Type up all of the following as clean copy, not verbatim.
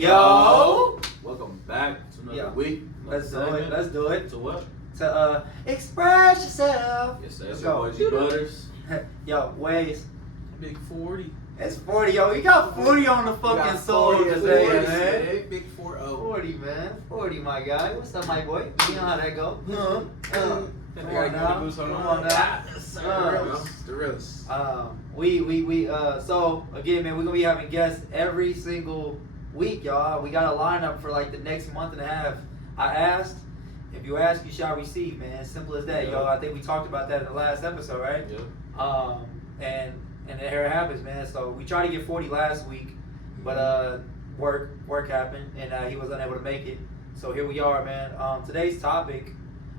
Yo! Welcome back to another Yo. week. Let's do it. To what? To express yourself. Yes, sir. Let's It's your go. boy G Butters. Yo, Waze. Big 40. It's 40. Yo, you got 40 on the fucking soul today, man. Big 40. 40, man. 40, my guy. What's up, my boy? You know how that go. Come Come on now. Come on now. The realest. So again, man, we're gonna be having guests every single week, y'all. We got a lineup for like the next month and a half. I asked, if you ask, you shall receive, man. Simple as that, yo. I think we talked about that in the last episode, right? Yeah. And here it happens, man. So we tried to get 40 last week, but work happened, and he was unable to make it. So here we are, man. Today's topic.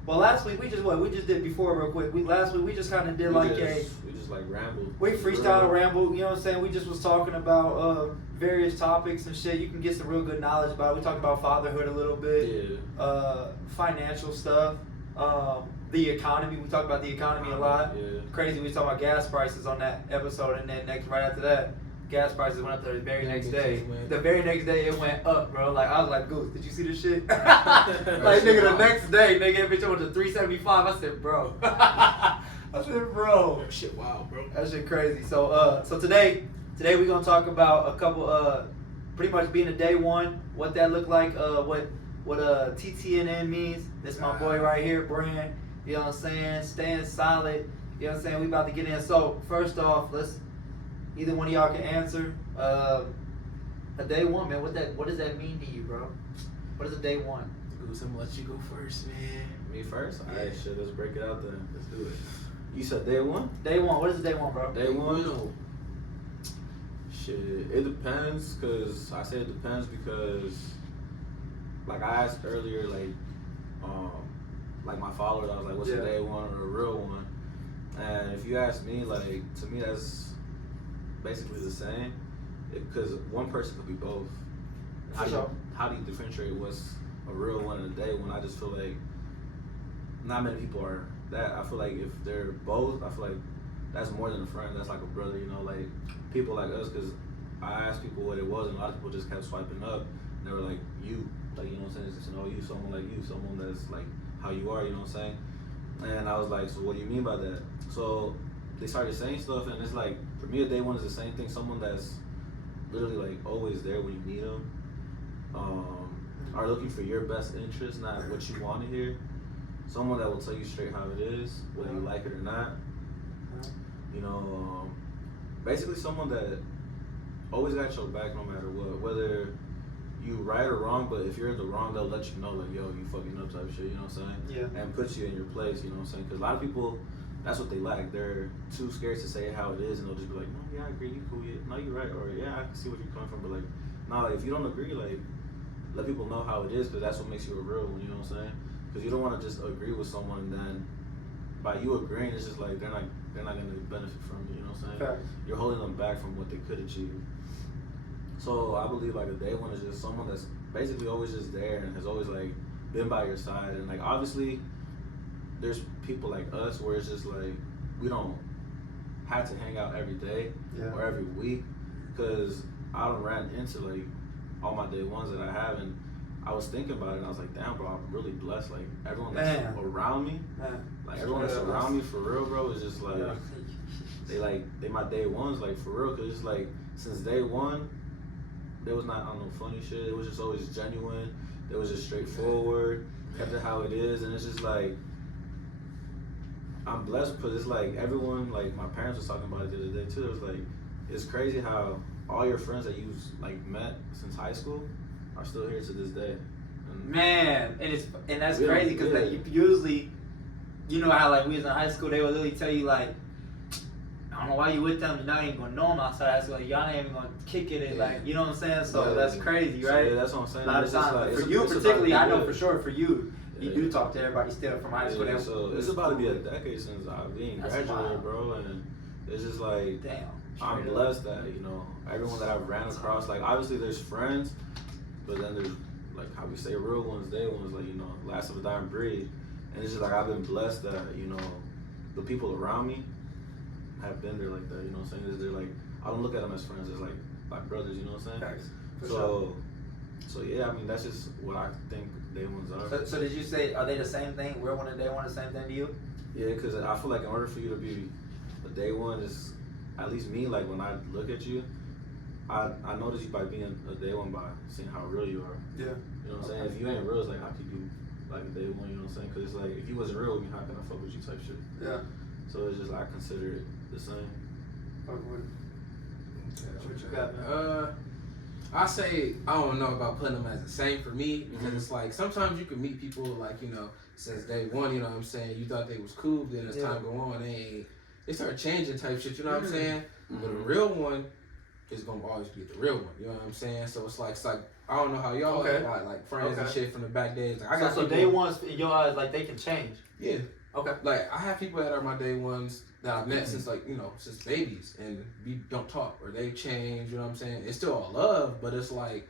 Well, last week we just did before real quick. Last week we just kind of did We just rambled. we freestyle ramble. You know what I'm saying? We just was talking about various topics and shit. You can get some real good knowledge about it. We talked about fatherhood a little bit. Yeah. Financial stuff. The economy. We talked about the economy a lot. Yeah. Crazy. We talked about gas prices on that episode, and then right after that, gas prices went up the very next day. The very next day it went up, bro. Like I was like, Goose, did you see this shit? Like nigga, the next day, nigga, that bitch went to 375. I said, bro. Bro. Shit, wow, bro. That shit crazy. So today we're gonna talk about a couple pretty much being a day one, what that looked like, what TTNN means. This my boy right here, Brand. You know what I'm saying? Staying solid. You know what I'm saying? We about to get in. So first off, either one of y'all can answer. A day one, man. What does that mean to you, bro? What is a day one? Goose, I'm gonna let you go first, man. Me first? Yeah. Alright, shit, let's break it out then. Let's do it. You said day one? Day one. What is a day one, bro? Day one? Shit, it depends, cause I say it depends because, like I asked earlier, like my followers, I was like, what's a day one or a real one? And if you ask me, like, to me that's basically the same, because one person could be both. How do you differentiate what's a real one and a day one? I just feel like not many people are that. I feel like if they're both, I feel like that's more than a friend. That's like a brother, you know, like people like us. Because I asked people what it was, and a lot of people just kept swiping up. And they were like, you, like, you know what I'm saying? It's just, you, someone like you, someone that's like how you are, you know what I'm saying? And I was like, so what do you mean by that? So they started saying stuff, and it's like, for me, a day one is the same thing. Someone that's literally like always there when you need them, are looking for your best interest, not what you want to hear. Someone that will tell you straight how it is, whether you like it or not. You know, basically someone that always got your back no matter what, whether you right or wrong, but if you're in the wrong, they'll let you know, like, yo, you fucking up type shit, you know what I'm saying? Yeah. And put you in your place, you know what I'm saying? Because a lot of people, that's what they lack. They're too scared to say how it is, and they'll just be like, no, yeah, I agree, you cool, yeah, no, you're right, or yeah, I can see where you're coming from, but like, nah, like, if you don't agree, like, let people know how it is, because that's what makes you a real one, you know what I'm saying? Because you don't want to just agree with someone, and then by you agreeing, it's just like they're not going to benefit from you, you know what I'm saying? Fair. You're holding them back from what they could achieve. So I believe like a day one is just someone that's basically always just there and has always like been by your side. And like obviously there's people like us where it's just like we don't have to hang out every day or every week, because I don't ran into like all my day ones that I have, and I was thinking about it and I was like, damn, bro, I'm really blessed. Like everyone that's around me, like everyone that's around me for real, bro, is just like they my day ones, like for real, because it's like since day one there was not on no funny shit. It was just always genuine. It was just straightforward, kept it how it is, and it's just like I'm blessed because it's like everyone, like my parents was talking about it the other day too. It was like it's crazy how all your friends that you've like met since high school are still here to this day. Man, and that's crazy because usually, you know how like we was in high school, they would literally tell you like, I don't know why you with them, you're not even gonna know them outside high school, like, y'all ain't even gonna kick it, like, you know what I'm saying? So that's crazy, right? So, yeah, that's what I'm saying. A lot of times, like, for you particularly, I know for sure for you, you do talk to everybody still from high school. So it's about to be a decade since I've been graduated, bro, and it's just like, damn. I'm blessed that, you know, everyone that I've ran across, like obviously there's friends, but then there's like how we say real ones, day ones, like, you know, last of a dying breed. And it's just like I've been blessed that, you know, the people around me have been there like that, you know what I'm saying? They're like, I don't look at them as friends, as like brothers, you know what I'm saying? Thanks. So So yeah, I mean that's just what I think day ones are. So did you say, are they the same thing? Real one and day one the same thing to you? Yeah, because I feel like in order for you to be a day one, is at least me. Like when I look at you, I notice you by being a day one by seeing how real you are. Yeah. You know what I'm saying? If you ain't real, it's like how could you like a day one? You know what I'm saying? Because it's like if you wasn't real with me, how can I fuck with you type shit? Yeah. So it's just I consider it the same. Fuck with it. What you got, man? I say I don't know about putting them as the same for me because it's like sometimes you can meet people like since day one, you know what I'm saying, you thought they was cool, then as time go on they start changing type shit, you know what I'm saying? But a real one is gonna always be the real one, you know what I'm saying? So it's like I don't know how y'all like friends and shit from the back days. Like, I got so day ones in your eyes, like they can change. Yeah. Okay. Like I have people that are my day ones that I've met since since babies, and we don't talk or they change. You know what I'm saying? It's still all love, but it's like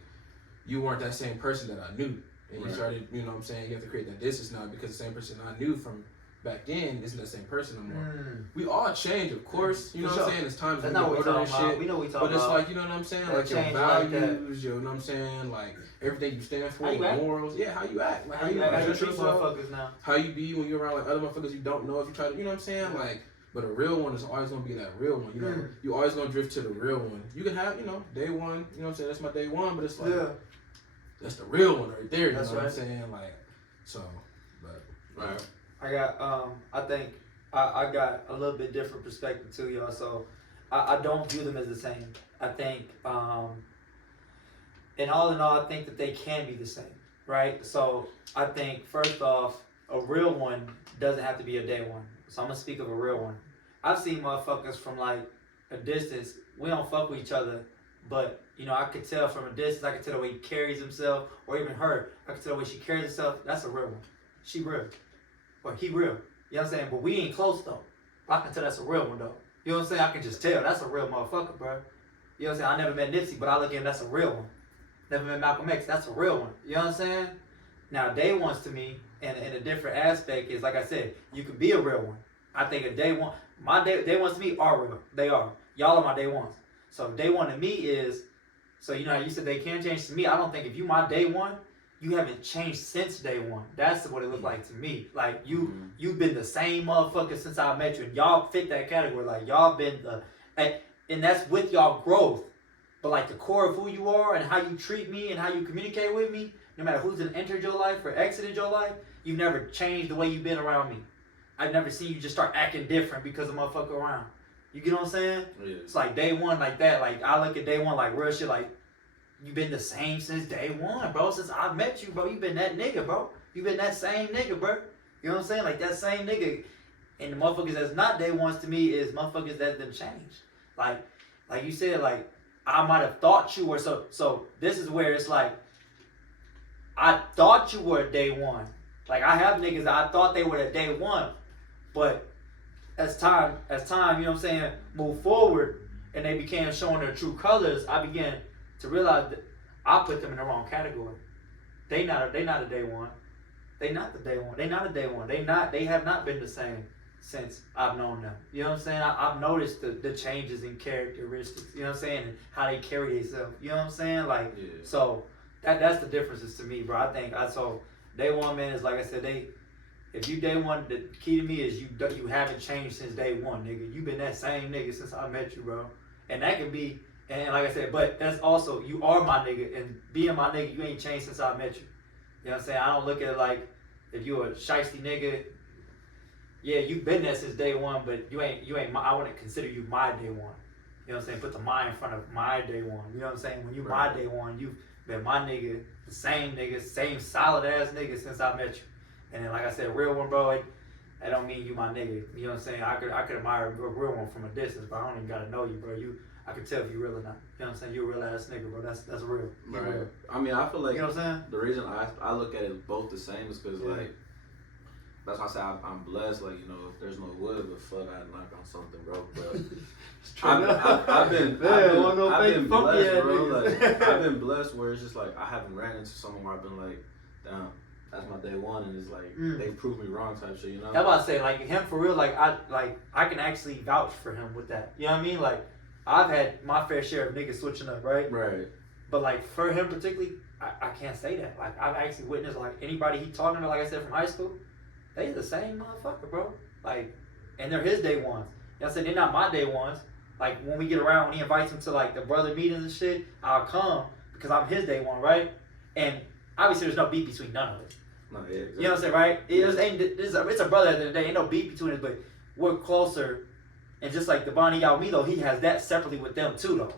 you weren't that same person that I knew, and you started. You know what I'm saying? You have to create that distance now because the same person I knew from back then isn't the same person no more. We all change, of course. You know what I'm saying? It's times when we're older and shit. We know we talking but it's like, you know what I'm saying? Like your values, you know what I'm saying? Like everything you stand for, morals. Yeah, how you act. Like how you act. How you be when you're around like other motherfuckers you don't know if you try to, you know what I'm saying? Like, but a real one is always gonna be that real one. You know, you always gonna drift to the real one. You can have, day one, you know what I'm saying? That's my day one, but it's like, that's the real one right there. You know what I'm saying? Like, so, but, right. I think I got a little bit different perspective too, y'all. So I don't view them as the same. I think, in all, I think that they can be the same, right? So I think first off, a real one doesn't have to be a day one. So I'm gonna speak of a real one. I've seen motherfuckers from like a distance. We don't fuck with each other, but I could tell from a distance. I could tell the way he carries himself, or even her. I could tell the way she carries herself. That's a real one. She real. Or he real. You know what I'm saying? But we ain't close though. I can tell that's a real one though. You know what I'm saying? I can just tell that's a real motherfucker, bro. You know what I'm saying? I never met Nipsey, but I look at him, that's a real one. Never met Malcolm X, that's a real one. You know what I'm saying? Now day ones to me, and a different aspect is, like I said, you can be a real one. I think a day one, my day ones to me are real. They are. Y'all are my day ones. So day one to me is, so how you said they can change to me. I don't think if you my day one, you haven't changed since day one. That's what it looked like to me. Like you've been the same motherfucker since I met you, and y'all fit that category. Like y'all been and that's with y'all growth. But like the core of who you are and how you treat me and how you communicate with me, no matter who's entered your life or exited your life, you've never changed the way you've been around me. I've never seen you just start acting different because of motherfucker around. You get what I'm saying? Yeah. It's like day one like that. Like I look at day one like real shit. Like you've been the same since day one, bro. Since I met you, bro. You've been that nigga, bro. You've been that same nigga, bro. You know what I'm saying? Like that same nigga. And the motherfuckers that's not day ones to me is motherfuckers that done changed. Like you said, like I might have thought you were so this is where it's like I thought you were a day one. Like I have niggas that I thought they were a day one, but as time, you know what I'm saying, move forward and they began showing their true colors, I began to realize that I put them in the wrong category. They not a day one. They not the day one. They not a day one. They have not been the same since I've known them. You know what I'm saying? I've noticed the changes in characteristics, you know what I'm saying, and how they carry themselves. You know what I'm saying? Like so that's the differences to me, bro. I think day one, man, is like I said, if you day one, the key to me is you haven't changed since day one, nigga. You been that same nigga since I met you, bro. And that can be, and like I said, but that's also, you are my nigga, and being my nigga, you ain't changed since I met you. You know what I'm saying? I don't look at it like, if you a shiesty nigga, yeah, you've been there since day one, but you ain't I wouldn't consider you my day one. You know what I'm saying? Put the my in front of my day one. You know what I'm saying? When you my day one, you've been my nigga, the same nigga, same solid ass nigga since I met you. And then like I said, real one, bro, like, that don't mean you my nigga. You know what I'm saying? I could admire a real one from a distance, but I don't even gotta know you, bro. I could tell if you real or not. You know what I'm saying? You a real ass nigga, bro. That's real. Right. Real. I mean, I feel like, you know what I'm saying? the reason I look at it both the same is because like, that's why I say I'm blessed. Like, if there's no wood, but fuck, I'd knock on something, bro. But I've been blessed, bro. Like, I've been blessed where it's just like I haven't ran into someone where I've been like, damn, that's my day one, and it's like they proved me wrong type shit, you know? That's what I say, like him for real, I can actually vouch for him with that. You know what I mean? Like I've had my fair share of niggas switching up, right? Right. But like for him particularly, I can't say that. Like I've actually witnessed like anybody he talking to, like I said from high school, they the same motherfucker, bro. Like, and they're his day ones. You know what I'm saying? They're not my day ones. Like when we get around, when he invites him to like the brother meetings and shit, I'll come because I'm his day one, right? And obviously there's no beef between none of us. No, yeah, exactly. You know what I'm saying, right? It's a brother at the end of the day. Ain't no beef between us, but we're closer. And just like the bond he got with me, though, he has that separately with them, too, though.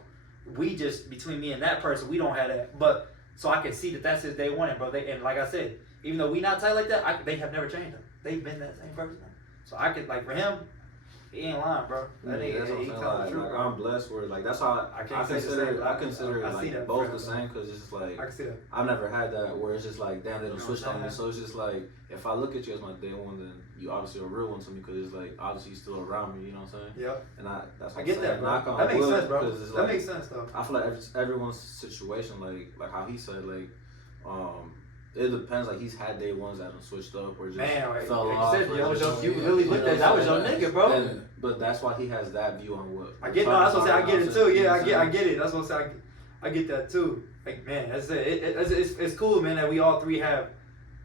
We just, between me and that person, we don't have that. But, so I can see that that's his day one. And, bro, and like I said, even though we not tight like that, they have never changed them. They've been that same person. So I could, like, for him, he ain't lying, bro. That yeah, that's what I'm saying. Like, I'm blessed where, like, that's how I consider like both the same because it's just like I can see that. I've never had that where it's just like damn they don't switch on me. So it's just like if I look at you as my day one, then you obviously a real one to me because it's like obviously you're still around me. You know what I'm saying? Yep. And that's what I get that, bro. Knock on that makes wood, sense, bro. That like, makes sense, though. I feel like everyone's situation, like how he said, like it depends. Like he's had day ones that have switched up or just fell off. You really looked at that was your nigga, bro. But that's why he has that view on what. I get. No, that's what I'm saying. I get it too. Yeah, I get it. That's what I'm saying. I get that too. Like man, that's it. It's cool, man, that we all three have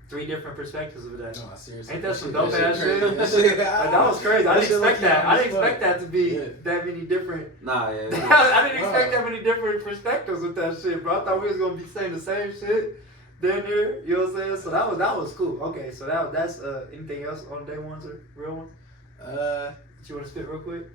3 different perspectives of that. No, seriously. Ain't that some dope ass shit? That was crazy. I didn't expect that. I didn't expect that to be that many different. Nah, yeah. I didn't expect that many different perspectives with that shit, bro. I thought we was gonna be saying the same shit. Down there, you know what I'm saying? So that was cool. Okay, so that's anything else on day ones or real ones? You want to spit real quick?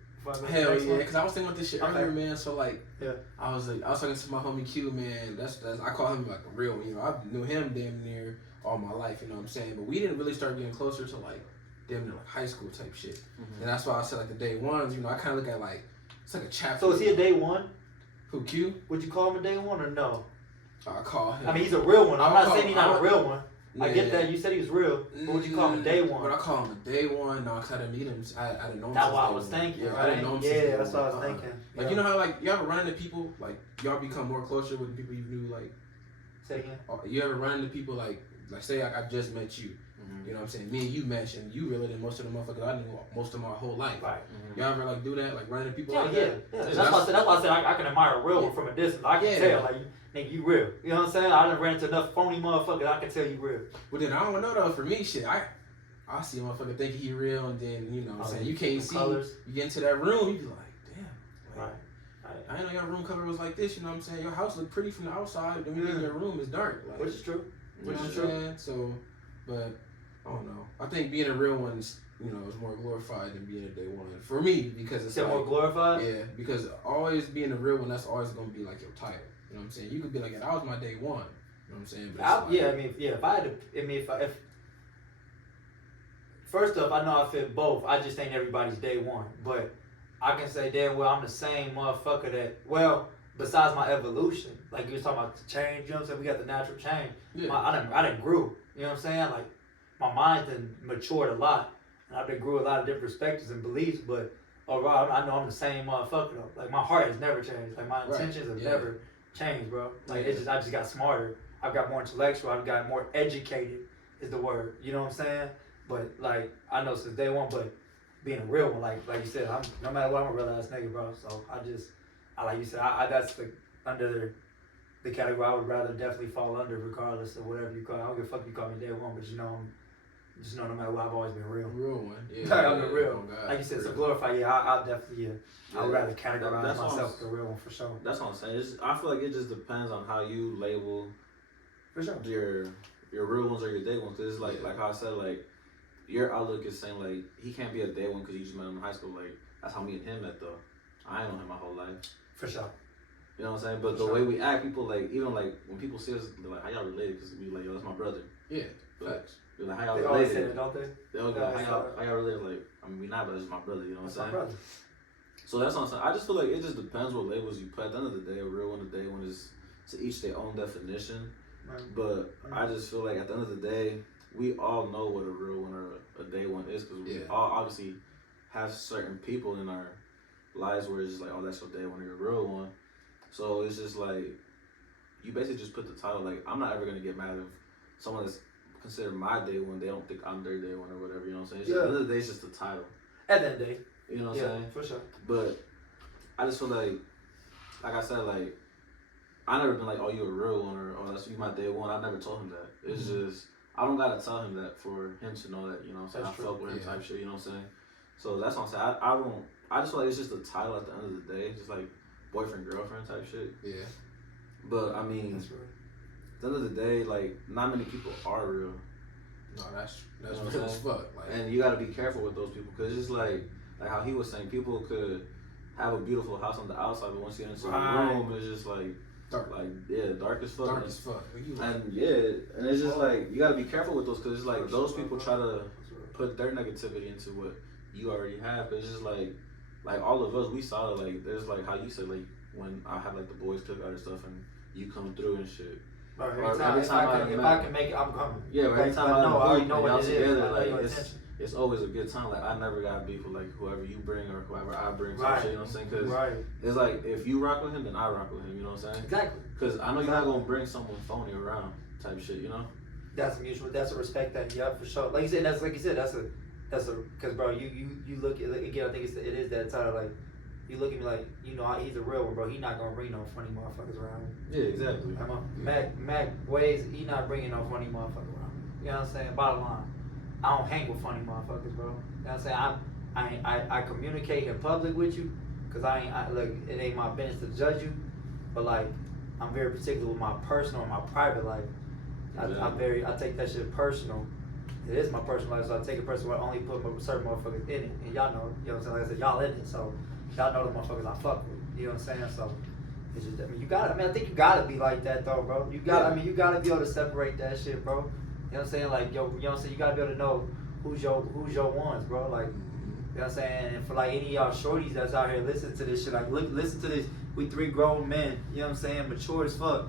Hell yeah, because I was thinking about this shit earlier, man. So like, yeah, I was talking to my homie Q, man. That's I call him like a real one. You know, I knew him damn near all my life. You know what I'm saying? But we didn't really start getting closer to like damn near like high school type shit. Mm-hmm. And that's why I said like the day ones. You know, I kind of look at like it's like a chapter. So is he a day one? Who Q? Would you call him a day one or no? I call him. I mean, he's a real one. I'm not saying he's not a real one. Yeah. I get that. You said he was real. What would you call him a day one? But I call him a day one. No, because I didn't meet him. I didn't know him. That's what I was thinking. Yeah, I didn't know him. Yeah, that's what I was thinking. Like, you know how, like, you ever run into people, like, y'all become more closer with the people you knew, like. Say again? You ever run into people, like say, like, I just met you. Mm-hmm. You know what I'm saying? Me and you met, and you really than most of the motherfuckers I knew most of my whole life. Right. Mm-hmm. Y'all ever, like, do that? Like, run into people like that? Yeah. That's why I said I can admire a real one from a distance. I can tell, like, nigga, you real. You know what I'm saying? I done ran into enough phony motherfuckers. I can tell you real. Well, then I don't know though. For me, shit, I see a motherfucker thinking he real, and then you know what I'm saying you can't see. Colors. You get into that room, you be like, damn. Like, right. I didn't know your room color was like this. You know what I'm saying? Your house look pretty from the outside. Then when you get in your room, it's dark. Like, which is true. Which is true. So, but I don't know. I think being a real one is, you know, is more glorified than being a day one for me because it's like, more glorified. Yeah, because always being a real one, that's always gonna be like your title. You know what I'm saying? You could be like, yeah, that was my day one. You know what I'm saying? But if I had to, if first off, I know I fit both. I just ain't everybody's day one. But I can say damn well I'm the same motherfucker that, well, besides my evolution, like you was talking about the change, you know what I'm saying? We got the natural change. Yeah. I done grew. You know what I'm saying? Like, my mind done matured a lot. And I've been grew a lot of different perspectives and beliefs, but overall, I know I'm the same motherfucker though. Like, my heart has never changed. Like, my intentions have never changed, bro. Like, I just got smarter. I've got more intellectual. I've got more educated is the word. You know what I'm saying? But, like, I know since day one, but being a real one, like you said, no matter what, I'm a real ass nigga, bro. So, like you said, that's under the category I would rather definitely fall under regardless of whatever you call it. I don't give a fuck if you call me day one, but you know, no matter what, I've always been real. Real one, yeah. Like, I'm the real. Oh, like you said, so glorified, I'll definitely, I would rather categorize myself the real one for sure. That's what I'm saying. I feel like it just depends on how you label for sure your real ones or your day ones. Cause it's like how I said, like, your outlook is saying, like, he can't be a day one because you just met him in high school. Like, that's how me and him met, though. I ain't known him my whole life. For sure. You know what I'm saying? But the way we act, people, like, even, like, when people see us, they're like, how y'all related? Because we like, yo, that's my brother. Yeah, facts. They're like, how y'all related? They always say that, don't they? They'll go, how y'all related? Like, I mean, we not, but it's my brother, you know what I'm saying? My brother. So that's what I'm saying. I just feel like it just depends what labels you put. At the end of the day, a real one, a day one is to each their own definition. Right. But I just feel like at the end of the day, we all know what a real one or a day one is because we all obviously have certain people in our lives where it's just like, oh, that's your day one or your real one. So it's just like, you basically just put the title, like, I'm not ever going to get mad if someone that's considered my day one, they don't think I'm their day one or whatever, you know what I'm saying? It's just, at the end of the day, it's just the title. At the end of the day. You know what I'm saying? For sure. But I just feel like I said, like, I never been like, oh, you a real one, or oh, that's you my day one. I never told him that. It's just I don't gotta tell him that for him to know that, you know what I'm saying, I fuck with him type shit, you know what I'm saying? So that's what I'm saying. I just feel like it's just a title at the end of the day, just like boyfriend, girlfriend type shit. Yeah. But I mean, at the end of the day, like, not many people are real. No, that's real as fuck. Like, and you gotta be careful with those people, because it's just like how he was saying, people could have a beautiful house on the outside, but once you get into the room, it's just like dark, dark as fuck. Dark as fuck. And and it's just like you gotta be careful with those, because it's like those people try to put their negativity into what you already have. But it's just like all of us, we saw it. Like there's like how you said, like when I have like the boys cookout and stuff, and you come through and shit. Every time if I can make it, I'm coming. Yeah, every time I already know what it together, is. Like it's always a good time. Like I never got beef with like whoever you bring or whoever I bring. Shit, you know what I'm saying? Because it's like if you rock with him, then I rock with him. You know what I'm saying? Exactly. Because I know you're not gonna bring someone phony around type shit. You know? That's mutual. That's a respect that for sure. Like you said, that's because bro, you look at again. I think it is that title. Like you look at me like he's a real one, bro. He not gonna bring no funny motherfuckers around him. Yeah, exactly. Mac Ways, he not bringing no funny motherfuckers around him. You know what I'm saying? Bottom line. I don't hang with funny motherfuckers, bro. You know what I'm saying? I communicate in public with you, cause look, it ain't my business to judge you, but like I'm very particular with my personal and my private life. I take that shit personal. It is my personal life, so I take it personal. I only put certain motherfuckers in it, and y'all know, you know what I'm saying? Like I said, y'all in it, so y'all know the motherfuckers I fuck with. You know what I'm saying? So it's just, I think you gotta be like that though, bro. You gotta be able to separate that shit, bro. You know what I'm saying? Like, you know what I'm saying? You gotta be able to know who's your ones, bro. Like, you know what I'm saying? And for like any of y'all shorties that's out here listening to this shit, like listen to this. We 3 grown men, you know what I'm saying? Mature as fuck,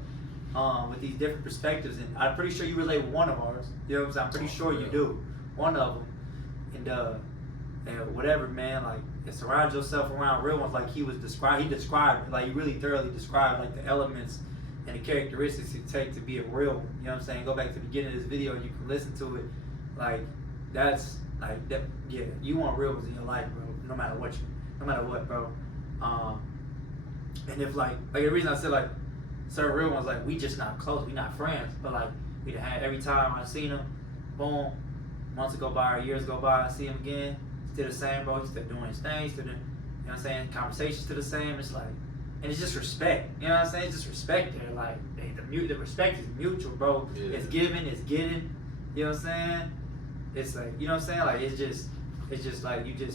with these different perspectives. And I'm pretty sure you relate with one of ours. You know what I'm saying? I'm pretty sure you do. One of them. And whatever, man, like, and surround yourself around real ones like he described it, like he really thoroughly described like the elements and the characteristics it takes to be a real one. You know what I'm saying? Go back to the beginning of this video and you can listen to it. Like that's like that. Yeah, you want real ones in your life, bro. No matter what, bro. And if like the reason I said like certain real ones, like we just not close, we not friends, but like we had every time I seen him, boom, months go by or years go by, I see him again, still the same, bro. He's still doing his thing, still doing, you know what I'm saying? Conversations still the same. It's like. And it's just respect, you know what I'm saying? It's just respect there. Like, the respect is mutual, bro. Yeah. It's giving, it's getting, you know what I'm saying? It's like, you know what I'm saying? Like, it's just like, you can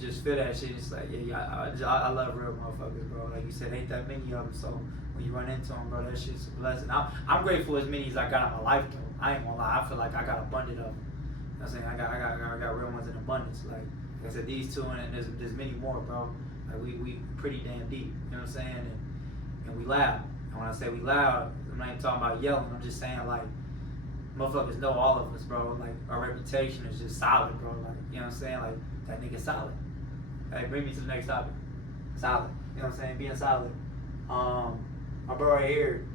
just feel that shit. It's like, I love real motherfuckers, bro. Like you said, ain't that many of them, so when you run into them, bro, that shit's a blessing. I'm grateful as many as I got in my life, though. I ain't gonna lie, I feel like I got abundant of them. You know what I'm saying? I got real ones in abundance. Like I said, these two, and there's many more, bro. Like we pretty damn deep, you know what I'm saying? And we loud. And when I say we loud, I'm not even talking about yelling. I'm just saying like, motherfuckers know all of us, bro. Like our reputation is just solid, bro. Like, you know what I'm saying? Like that nigga solid. Hey, bring me to the next topic. Solid. You know what I'm saying? Being solid. My bro right here,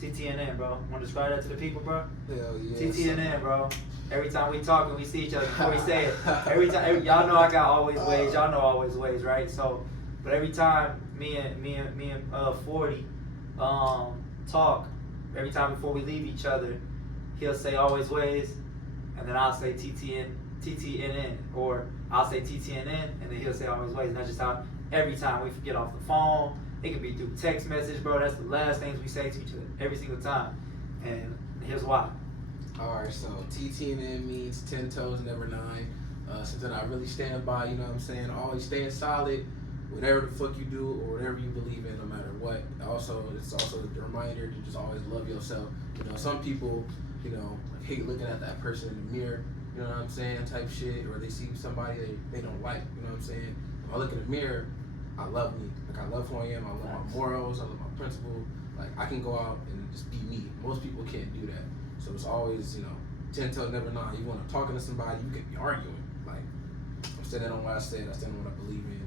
TTNN, bro. Want to describe that to the people, bro? Hell yeah. TTNN, bro. Every time we talk and we see each other, before we say it, y'all know I got always ways. Y'all know always ways, right? So. But every time me and 40 talk, every time before we leave each other, he'll say always ways, and then I'll say TTNN, or I'll say TTNN, and then he'll say always ways. And that's just how every time we get off the phone, it could be through text message, bro. That's the last things we say to each other every single time. And here's why. Alright, so TTNN means 10 toes, never 9. Something I really stand by, you know what I'm saying? Always staying solid. Whatever the fuck you do or whatever you believe in, no matter what. Also, it's also a reminder to just always love yourself. You know, some people, you know, like hate looking at that person in the mirror, you know what I'm saying, type shit, or they see somebody they don't like, you know what I'm saying. If I look in the mirror, I love me. Like, I love who I am, I love my morals, I love my principles. Like, I can go out and just be me. Most people can't do that. So it's always, you know, 10 toes, never 9. You want to talking to somebody, you could be arguing. Like, I'm standing on what I said, I stand on what I believe in.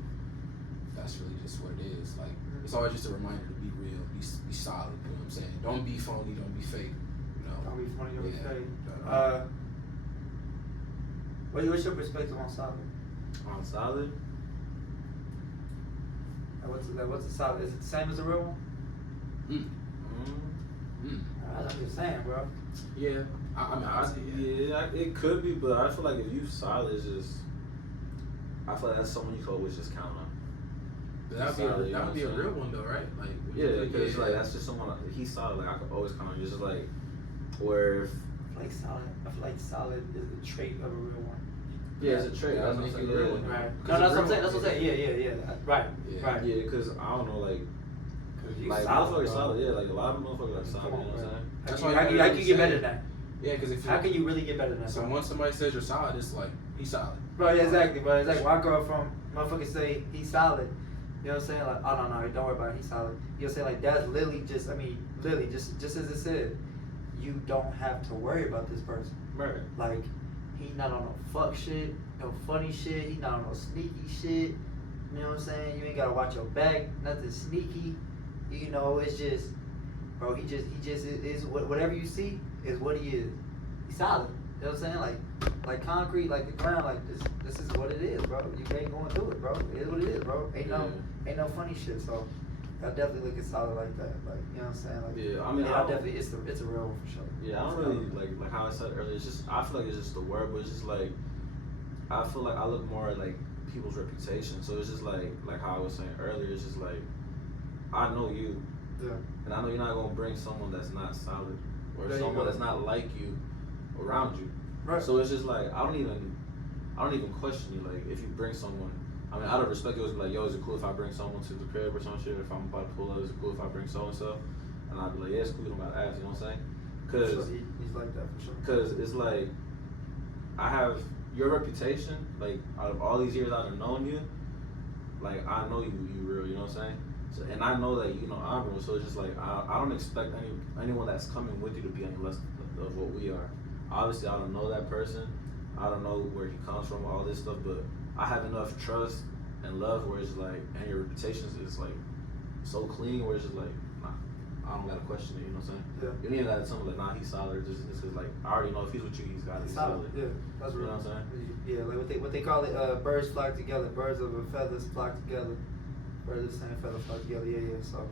That's really just what it is. Like, it's always just a reminder to be real, be solid. You know what I'm saying? Don't be phony, don't be fake. You know? Don't be phony, don't be fake. What's your perspective on solid? On solid? What's a solid? Is it the same as a real one? I'm just saying, bro. Yeah, it could be, but I feel like if you solid, it's just, I feel like that's someone you can always just count on. That would be a real one though, right? Like, yeah, because like that's just someone he's solid. Like I could always count on. Just like where if I feel like solid is the trait of a real one. Yeah, it's a trait. Yeah, That's what I'm saying. Right. No, that's what I'm saying. That's what I'm saying. Yeah. Right. Right. Yeah, because I don't know, like solid, solid. Yeah, like a lot of motherfuckers are solid. You know what I'm saying? That's how can you get better than that? Yeah, because how can you really get better than that? So once somebody says you're solid, it's like he's solid. Bro, yeah, exactly. But it's like when I grow up from motherfuckers say he's solid. You know what I'm saying? Like, oh no, don't worry about it. He's solid. You'll say like that's literally just as it said, you don't have to worry about this person. Right. Like, he's not on no fuck shit, no funny shit. He's not on no sneaky shit. You know what I'm saying? You ain't gotta watch your back. Nothing sneaky. You know, it's just, bro. He just is whatever you see is what he is. He's solid. You know what I'm saying? Like concrete, like the ground. Like this is what it is, bro. You ain't going through it, bro. It is what it is, bro. Ain't no funny shit. So I definitely look at solid like that. Like, you know what I'm saying? Like, yeah, I mean, I definitely it's a real one for sure. Yeah, I don't really like how I said earlier. It's just I feel like it's just the word, but it's just like I feel like I look more at like people's reputation. So it's just like how I was saying earlier. It's just like I know you, and I know you're not gonna bring someone that's not solid or someone that's not like you around you. Right. So it's just like I don't even question you. Like if you bring someone. I mean, out of respect, it was like, yo, is it cool if I bring someone to the crib or some shit? If I'm about to pull up, is it cool if I bring so and so? And I'd be like, yeah, it's cool. You don't gotta ask. You know what I'm saying? Cause he's like that for sure. Cause it's like I have your reputation. Like out of all these years I've known you, like I know you real. You know what I'm saying? So, and I know that you know I'm real. So it's just like I don't expect anyone that's coming with you to be any less of what we are. Obviously, I don't know that person. I don't know where he comes from, all this stuff, but I have enough trust and love where it's like, and your reputation is like so clean where it's just like, nah, I don't gotta question it. You know what I'm saying? Yeah. You don't even gotta tell me like, nah, he's solid. Just because like I already know if he's with you, he's got to be solid. Yeah, that's real. You know what I'm saying? Yeah, like what they call it, birds flock together. Birds of a feathers flock together. Birds of the same feather flock together. Yeah. So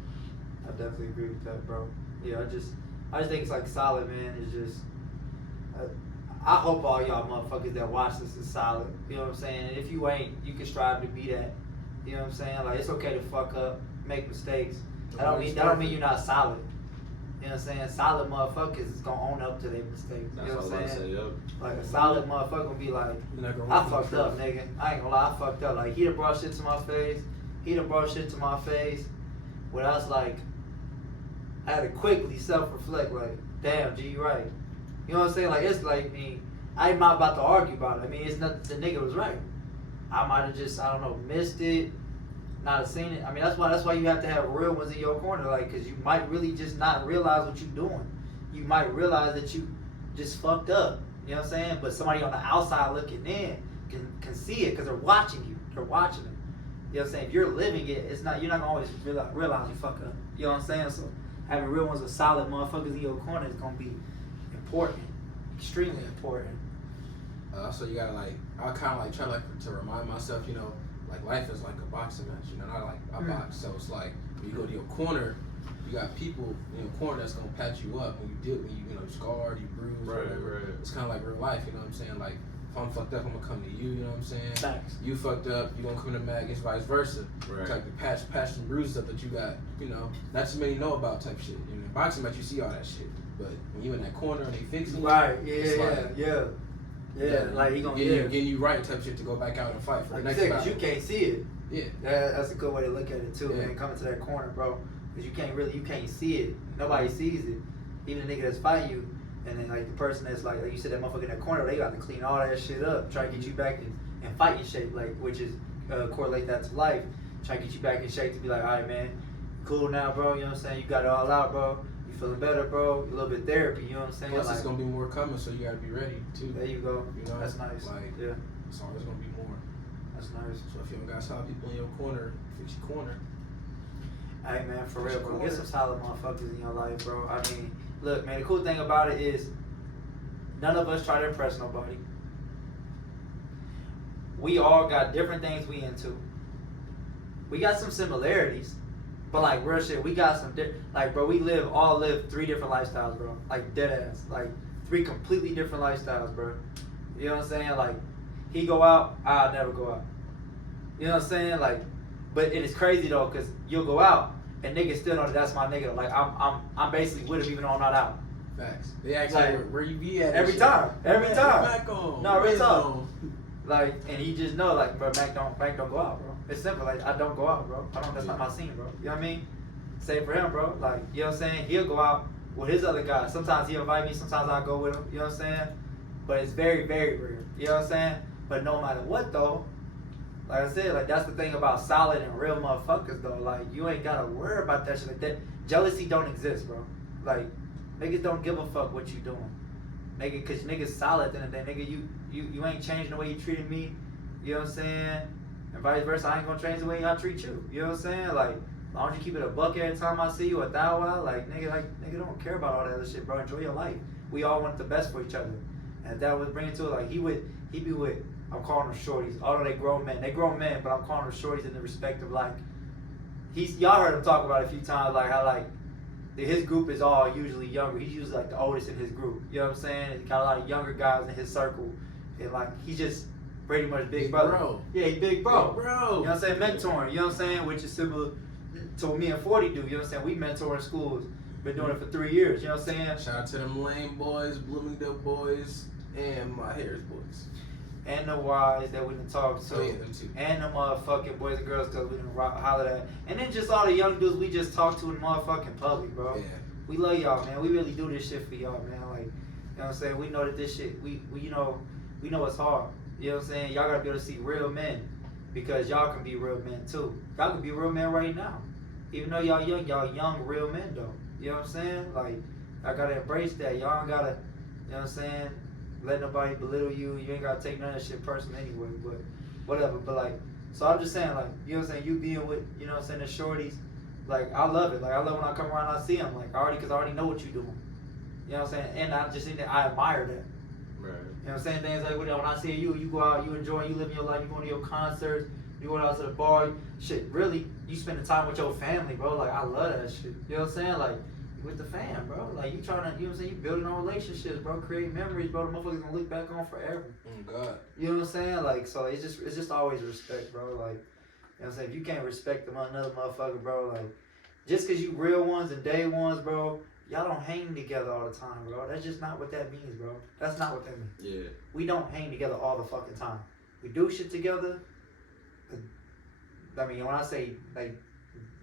I definitely agree with that, bro. Yeah, I just think it's like solid, man. It's just. I hope all y'all motherfuckers that watch this is solid. You know what I'm saying? And if you ain't, you can strive to be that. You know what I'm saying? Like, it's okay to fuck up, make mistakes. That don't mean you're not solid. You know what I'm saying? Solid motherfuckers is gonna own up to their mistakes. That's you know what I'm saying? Yep. Like a solid motherfucker will be like, I fucked up, nigga. I ain't gonna lie, I fucked up. Like, he done brought shit to my face. When I was like, I had to quickly self-reflect, like, damn, G, you right. You know what I'm saying? Like, it's like, I'm not about to argue about it. I mean, it's not, the nigga was right. I might have just, I don't know, missed it, not have seen it. I mean, that's why you have to have real ones in your corner, like, because you might really just not realize what you're doing. You might realize that you just fucked up. You know what I'm saying? But somebody on the outside looking in can see it because they're watching you. They're watching it. You know what I'm saying? If you're living it, you're not gonna always realize you fuck up. You know what I'm saying? So having real ones with solid motherfuckers in your corner is gonna be important, extremely important. So you gotta like, I kind of like try to remind myself, you know, like life is like a boxing match, you know, not like a box. So it's like when you go to your corner, you got people in your corner that's gonna patch you up when you scarred, you bruised, whatever. Right. It's kind of like real life, you know what I'm saying? Like if I'm fucked up, I'm gonna come to you, you know what I'm saying? Thanks. You fucked up, you gonna come to Mag, it's vice versa. Right. It's like the patch some bruises up that you got, you know, not too many know about type shit. You know, boxing match, you see all that shit. But when you in that corner and they fixing you, right? Yeah, like he gonna getting you right type shit to go back out and fight for like the next battle. Cause you can't see it. Yeah, that's a good way to look at it too, man. Coming to that corner, bro, because you can't see it. Nobody sees it. Even the nigga that's fighting you, and then like the person that's like you said, that motherfucker in that corner, they got to clean all that shit up, try to get you back in fighting shape, like which is correlate that to life. Try to get you back in shape to be like, all right, man, cool now, bro. You know what I'm saying? You got it all out, bro. Feeling better, bro. A little bit of therapy, you know what I'm saying? Plus, it's gonna be more coming, so you gotta be ready too. There you go. You know, that's nice. Like, yeah, it's always gonna be more. That's nice. So if you don't got solid people in your corner, fix your corner. Hey man, for real, bro. Get some solid motherfuckers in your life, bro. I mean, look, man. The cool thing about it is, none of us try to impress nobody. We all got different things we into. We got some similarities, But like real shit, we got some like bro, we all live 3 different lifestyles, bro. Like dead ass, like 3 completely different lifestyles, bro. You know what I'm saying? Like he go out, I'll never go out. You know what I'm saying? Like, but it is crazy though, cause you'll go out and niggas still know that's my nigga. Like I'm basically with him even though I'm not out. Facts. They ask like, where you be at? Every time. Back on. No, real talk. Like, and he just know, like, bro, Mac don't go out, bro. It's simple. Like, I don't go out, bro. That's not my scene, bro. You know what I mean? Same for him, bro. Like, you know what I'm saying? He'll go out with his other guys. Sometimes he'll invite me. Sometimes I'll go with him. You know what I'm saying? But it's very, very rare. You know what I'm saying? But no matter what, though, like I said, like, that's the thing about solid and real motherfuckers, though. Like, you ain't got to worry about that shit like that. Jealousy don't exist, bro. Like, niggas don't give a fuck what you doing. Nigga, cause niggas solid at the end of the day. Nigga, you ain't changing the way you treated me. You know what I'm saying? And vice versa, I ain't gonna change the way I treat you. You know what I'm saying? Like, as long as you keep it a buck every time I see you, a thou wow, like nigga don't care about all that other shit, bro. Enjoy your life. We all want the best for each other. And that was bringing to it, like he be with, I'm calling them shorties. Although they grown men, but I'm calling them shorties in the respect of like, y'all heard him talk about it a few times, like how like, his group is all usually younger. He's usually like the oldest in his group. You know what I'm saying? He's got a lot of younger guys in his circle. And like, he's just pretty much big brother. Bro. Yeah, he's big bro. Bro. You know what I'm saying? Mentoring. You know what I'm saying? Which is similar to what me and 40 do. You know what I'm saying? We mentor in schools. Been doing it for 3 years. You know what I'm saying? Shout out to them Lane boys, Bloomingdale boys, and my Harris boys. And the wives that we done talked to. Oh, yeah, them too. And the motherfucking boys and girls because we done hollered at. And then just all the young dudes we just talked to in motherfucking public, bro. Yeah. We love y'all, man. We really do this shit for y'all, man. Like, you know what I'm saying? We know that this shit, we you know, we know it's hard. You know what I'm saying? Y'all gotta be able to see real men because y'all can be real men too. Y'all can be real men right now. Even though y'all young real men though. You know what I'm saying? Like, I gotta embrace that. Y'all ain't gotta, you know what I'm saying? Let nobody belittle you. You ain't gotta take none of that shit personal anyway, but whatever. But like, so I'm just saying, like, you know what I'm saying? You being with, you know what I'm saying, the shorties. Like, I love it. Like, I love when I come around and I see them. Like, cause I already know what you're doing. You know what I'm saying? And I just think that I admire that. Right. You know what I'm saying? Things like, when I see you go out, you enjoy, you living your life, you going to your concerts, you going out to the bar. Shit, really, you spending time with your family, bro. Like, I love that shit. You know what I'm saying? Like, you with the fam, bro. Like, you trying to, you know what I'm saying? You building on relationships, bro. Create memories, bro. The motherfuckers gonna look back on forever. Oh, God. You know what I'm saying? Like, so it's just always respect, bro. Like, you know what I'm saying? If you can't respect another motherfucker, bro, like, just because you real ones and day ones, bro, y'all don't hang together all the time, bro. That's just not what that means, bro. That's not what that means. Yeah. We don't hang together all the fucking time. We do shit together. I mean, when I say,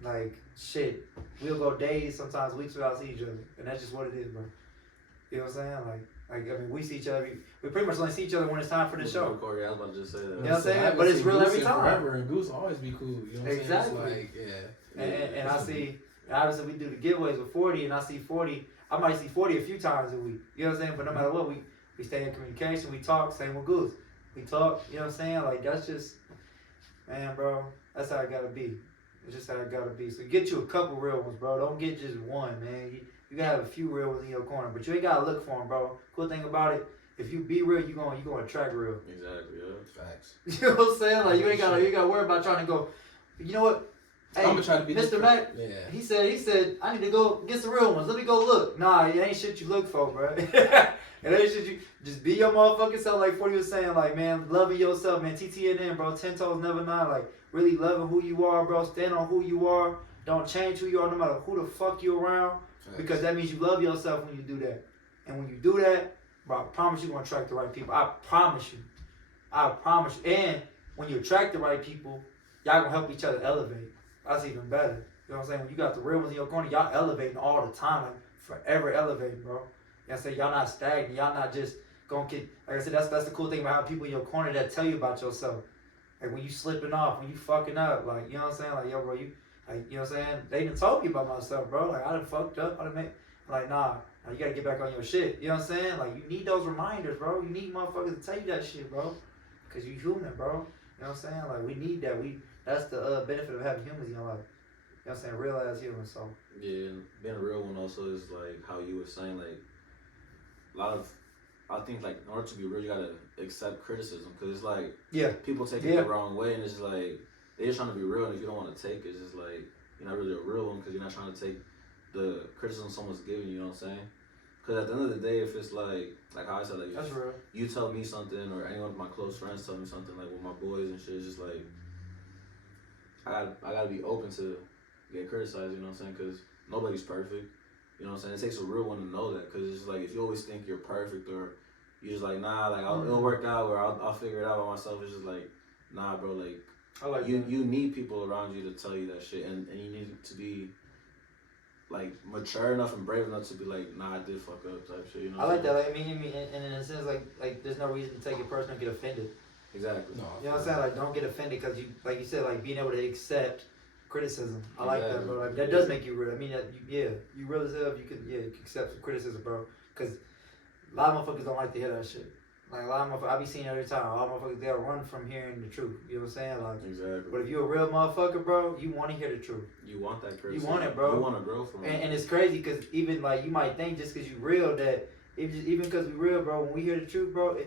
like shit, we'll go days, sometimes weeks without seeing each other. And that's just what it is, bro. You know what I'm saying? Like I mean, we see each other. We pretty much only see each other when it's time for the show. Corey, I was about to just say that. You know what I'm saying? But it's real every time. Forever, and Goose will always be cool. You know what Exactly. I'm saying? It's like, yeah. And I see, and obviously we do the giveaways with 40, and I see 40. I might see 40 a few times a week. You know what I'm saying? But no matter what, we stay in communication. We talk. Same with Goose. We talk. You know what I'm saying? Like, that's just, man, bro. That's how it gotta be. It's just how it gotta be. So get you a couple real ones, bro. Don't get just one, man. You gotta have a few real ones in your corner, but you ain't gotta look for them, bro. Cool thing about it, if you be real, you gonna attract real. Exactly. Yeah. Facts. You know what I'm saying? Like, you ain't gotta worry about trying to go. You know what? Hey, I'm gonna try to be Mr. Mac, yeah. he said, I need to go get some real ones. Let me go look. Nah, it ain't shit you look for, bro. It ain't shit you, just be your motherfucking self, like 40 was saying, like, man, loving yourself, man, TTNN, bro, 10 toes, never nine, like, really loving who you are, bro, stand on who you are, don't change who you are, no matter who the fuck you around, because that means you love yourself when you do that. And when you do that, bro, I promise you're gonna attract the right people. I promise you. And when you attract the right people, y'all gonna help each other elevate. That's even better. You know what I'm saying? When you got the real ones in your corner, y'all elevating all the time, like forever elevating, bro. You know what I'm saying? Y'all not stagnant. Y'all not just gonna get, like I said, that's the cool thing about having people in your corner that tell you about yourself. Like when you slipping off, when you fucking up, like, you know what I'm saying? Like, yo, bro, you know what I'm saying? They done told me about myself, bro. Like, I done fucked up. I done made, like, nah, you gotta get back on your shit. You know what I'm saying? Like, you need those reminders, bro. You need motherfuckers to tell you that shit, bro. Because you human, bro. You know what I'm saying? Like, we need that. That's the benefit of having humans in your life. You know what I'm saying? Real ass humans, so. Yeah, being a real one also is like how you were saying, like, I think, like, in order to be real, you gotta accept criticism. Because it's like, yeah, people take it the wrong way, and it's just like, they're just trying to be real, and if you don't want to take it, it's just like, you're not really a real one because you're not trying to take the criticism someone's giving you. You know what I'm saying? Because at the end of the day, if it's like how I said, like that's real. You tell me something, or anyone of my close friends tell me something, like with my boys and shit, it's just like I gotta be open to get criticized. You know what I'm saying? Because nobody's perfect. You know what I'm saying? It takes a real one to know that. Because it's just like if you always think you're perfect, or you're just like nah, like it'll work out, or I'll figure it out by myself. It's just like nah, bro. Like I like you need people around you to tell you that shit, and you need to be like mature enough and brave enough to be like, nah, I did fuck up type shit. You know. I like that. Like, I mean, and in a sense, like there's no reason to take it personal and get offended. Exactly. No, you know what I'm saying? Like, don't get offended because you, like you said, like being able to accept criticism. I like that, bro. Like that does make you real. I mean, you real as hell. You can accept some criticism, bro. Because a lot of motherfuckers don't like to hear that shit. Like a lot of motherfuckers, I be seeing every time. A lot of motherfuckers, they'll run from hearing the truth. You know what I'm saying? Like, exactly. But if you're a real motherfucker, bro, you want to hear the truth. You want that criticism. You want it, bro. You want to grow from it. And it's crazy because even like you might think just because you real that even because we real, bro. When we hear the truth, bro,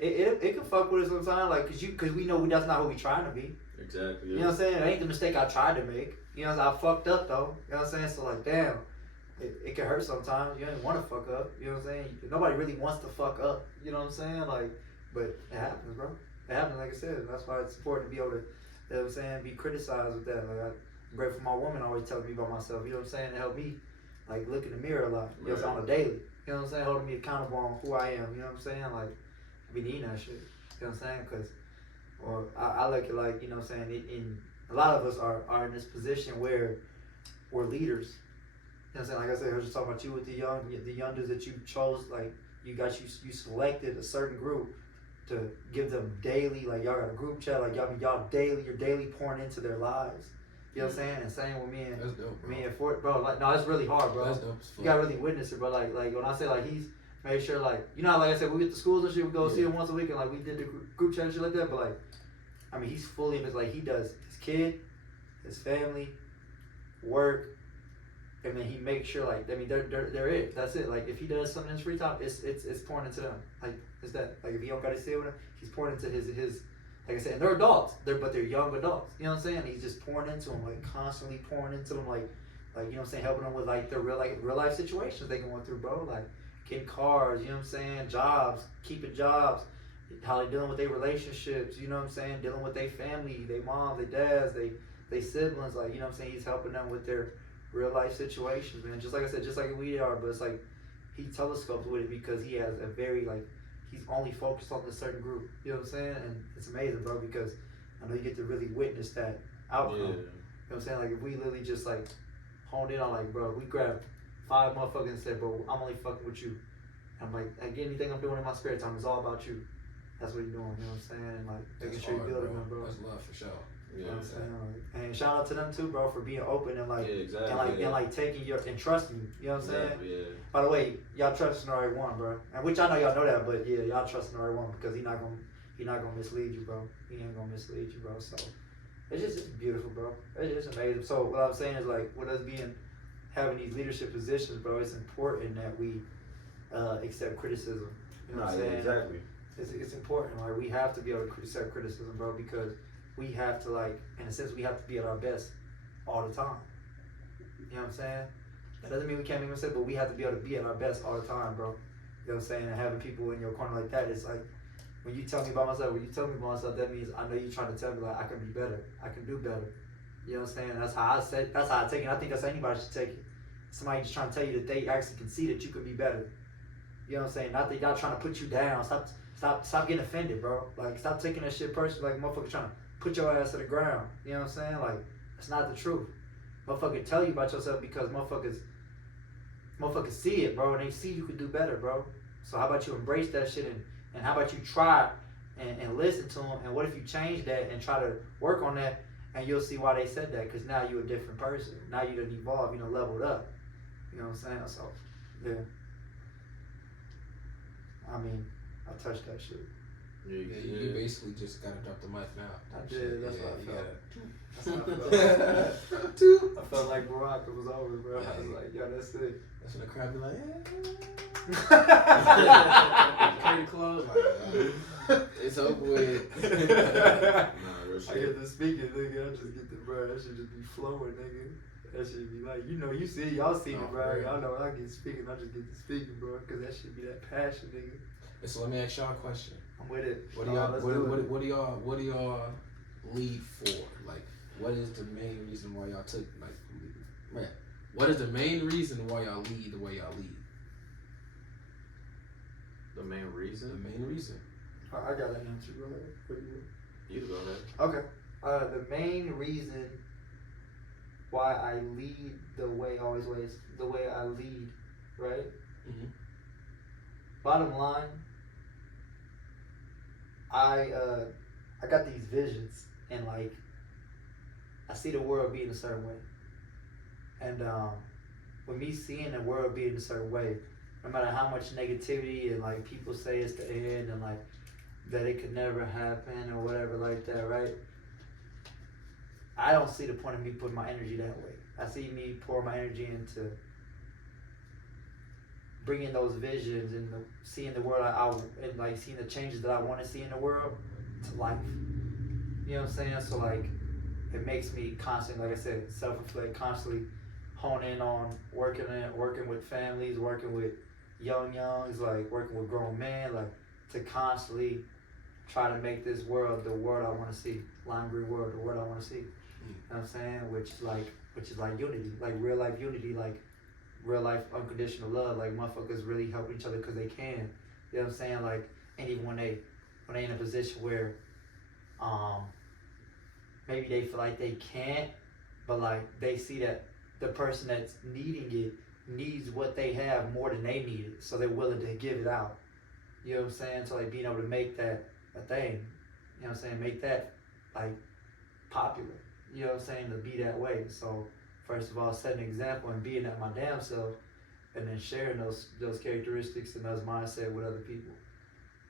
it can fuck with us sometimes. Like because we know that's not who we trying to be. Exactly. Yeah. You know what I'm saying? It ain't the mistake I tried to make. You know what I'm saying? I fucked up though. You know what I'm saying? So like, damn. It can hurt sometimes. You ain't want to fuck up. You know what I'm saying? Nobody really wants to fuck up. You know what I'm saying? Like, but it happens, bro. It happens, like I said. And that's why it's important to be able to, you know what I'm saying, be criticized with that. Like, I'm grateful for my woman always telling me about myself. You know what I'm saying? To help me, like, look in the mirror a lot. You know what I'm saying? On a daily. You know what I'm saying? Holding me accountable on who I am. You know what I'm saying? Like, I be needing that shit. You know what I'm saying? Because, or I look at like, you know what I'm saying? In a lot of us are in this position where we're leaders. You know what I'm saying? Like I said, I was just talking about you with the young dudes that you chose, like you selected a certain group to give them daily, like y'all got a group chat, like y'all daily, you're daily pouring into their lives. You know what I'm saying? And same with me and that's dope, bro. Me and Fort, bro. Like, no, it's really hard, bro. That's dope as fuck. You gotta really witness it, bro. Like when I say like he's made sure, like you know, how, like I said, we get to schools and shit, we go see him once a week, and like we did the group chat and shit like that. But like, I mean, he's fully in his, like he does his kid, his family, work. And then he makes sure, like, I mean, they're it. That's it. Like, if he does something in his free time, it's pouring into them. Like, it's that. Like, if he don't got to stay with him, he's pouring into his. Like I said, and they're adults. But they're young adults. You know what I'm saying? He's just pouring into them, like, constantly pouring into them, like you know what I'm saying, helping them with like their real life situations they going through, bro. Like getting cars. You know what I'm saying? Jobs, keeping jobs. How they dealing with their relationships. You know what I'm saying? Dealing with their family, their moms, their dads, they siblings. Like, you know what I'm saying? He's helping them with their real life situations, man. Just like I said, just like we are, but it's like he telescopes with it because he has a very he's only focused on this certain group. You know what I'm saying? And it's amazing, bro, because I know you get to really witness that outcome. Yeah. You know what I'm saying? Like if we literally just like honed in on like, bro, we grabbed 5 motherfuckers and said, bro, I'm only fucking with you. I'm like anything I'm doing in my spare time is all about you. That's what you're doing. You know what I'm saying? And like making sure you're building them, bro. That's love for sure. You know what I'm saying? And shout out to them too, bro, for being open and like and taking your and trusting you. You know what I'm saying? Yeah. By the way, y'all trusting the right one, bro. And which I know y'all know that, but yeah, y'all trusting the right one because he not gonna mislead you, bro. He ain't gonna mislead you, bro. So it's beautiful, bro. It's just amazing. So what I'm saying is like with us having these leadership positions, bro, it's important that we accept criticism. You know what I'm saying? Exactly. It's important. Like we have to be able to accept criticism, bro, because we have to, like, in a sense, we have to be at our best all the time. You know what I'm saying? That doesn't mean we can't make mistakes, but we have to be able to be at our best all the time, bro. You know what I'm saying? And having people in your corner like that, it's like, when you tell me about myself, that means I know you're trying to tell me, like, I can be better. I can do better. You know what I'm saying? That's how I take it. I think that's how anybody should take it. Somebody just trying to tell you that they actually can see that you can be better. You know what I'm saying? Not that y'all trying to put you down. Stop getting offended, bro. Like, stop taking that shit personally. Like, motherfucker trying to put your ass to the ground. You know what I'm saying? Like, that's not the truth. Motherfucker tell you about yourself because motherfuckers see it, bro, and they see you can do better, bro. So how about you embrace that shit and how about you try and listen to them, and what if you change that and try to work on that, and you'll see why they said that, because now you're a different person. Now you done evolved, you done leveled up. You know what I'm saying? So, yeah. I mean, I touched that shit. Yeah, you basically just gotta drop the mic now. I did. That's what I felt. That's how I felt. I felt like Barack. It was over, bro. I was like, yo, that's it. That's when the crowd be like, yeah. Curtain closed. Like, It's over with. I get the speaking, nigga. I just get the bro. That should just be flowing, nigga. That should be like, you know, y'all see me, bro. Y'all know when I get speaking, I just get the speaking, bro. Cause that should be that passion, nigga. So let me ask y'all a question. I'm with it. What do y'all lead for? Like, what is the main reason why y'all took what is the main reason why y'all lead the way y'all lead? The main reason? The main reason. I got an answer, bro. You go ahead. Okay. The main reason why I lead the way I lead, right? Mm-hmm. Bottom line, I got these visions, and like I see the world being a certain way, and with me seeing the world being a certain way, no matter how much negativity and like people say it's the end and like that it could never happen or whatever like that, right? I don't see the point of me putting my energy that way. I see me pour my energy into bringing those visions and seeing the world and like seeing the changes that I want to see in the world to life. You know what I'm saying? So like it makes me constantly, like I said, self-reflect, constantly hone in on working with families, working with youngs, like working with grown men, like to constantly try to make this world the world I want to see, lime green world, the world I want to see. You know what I'm saying? Which is like unity, like real life unity, like real life unconditional love, like motherfuckers really help each other because they can. You know what I'm saying? Like, and even when they in a position where maybe they feel like they can't, but like they see that the person that's needing it needs what they have more than they need it, so they're willing to give it out. You know what I'm saying? So like being able to make that a thing, you know what I'm saying? Make that like popular. You know what I'm saying? To be that way. So first of all, setting an example and being that my damn self, and then sharing those characteristics and those mindset with other people.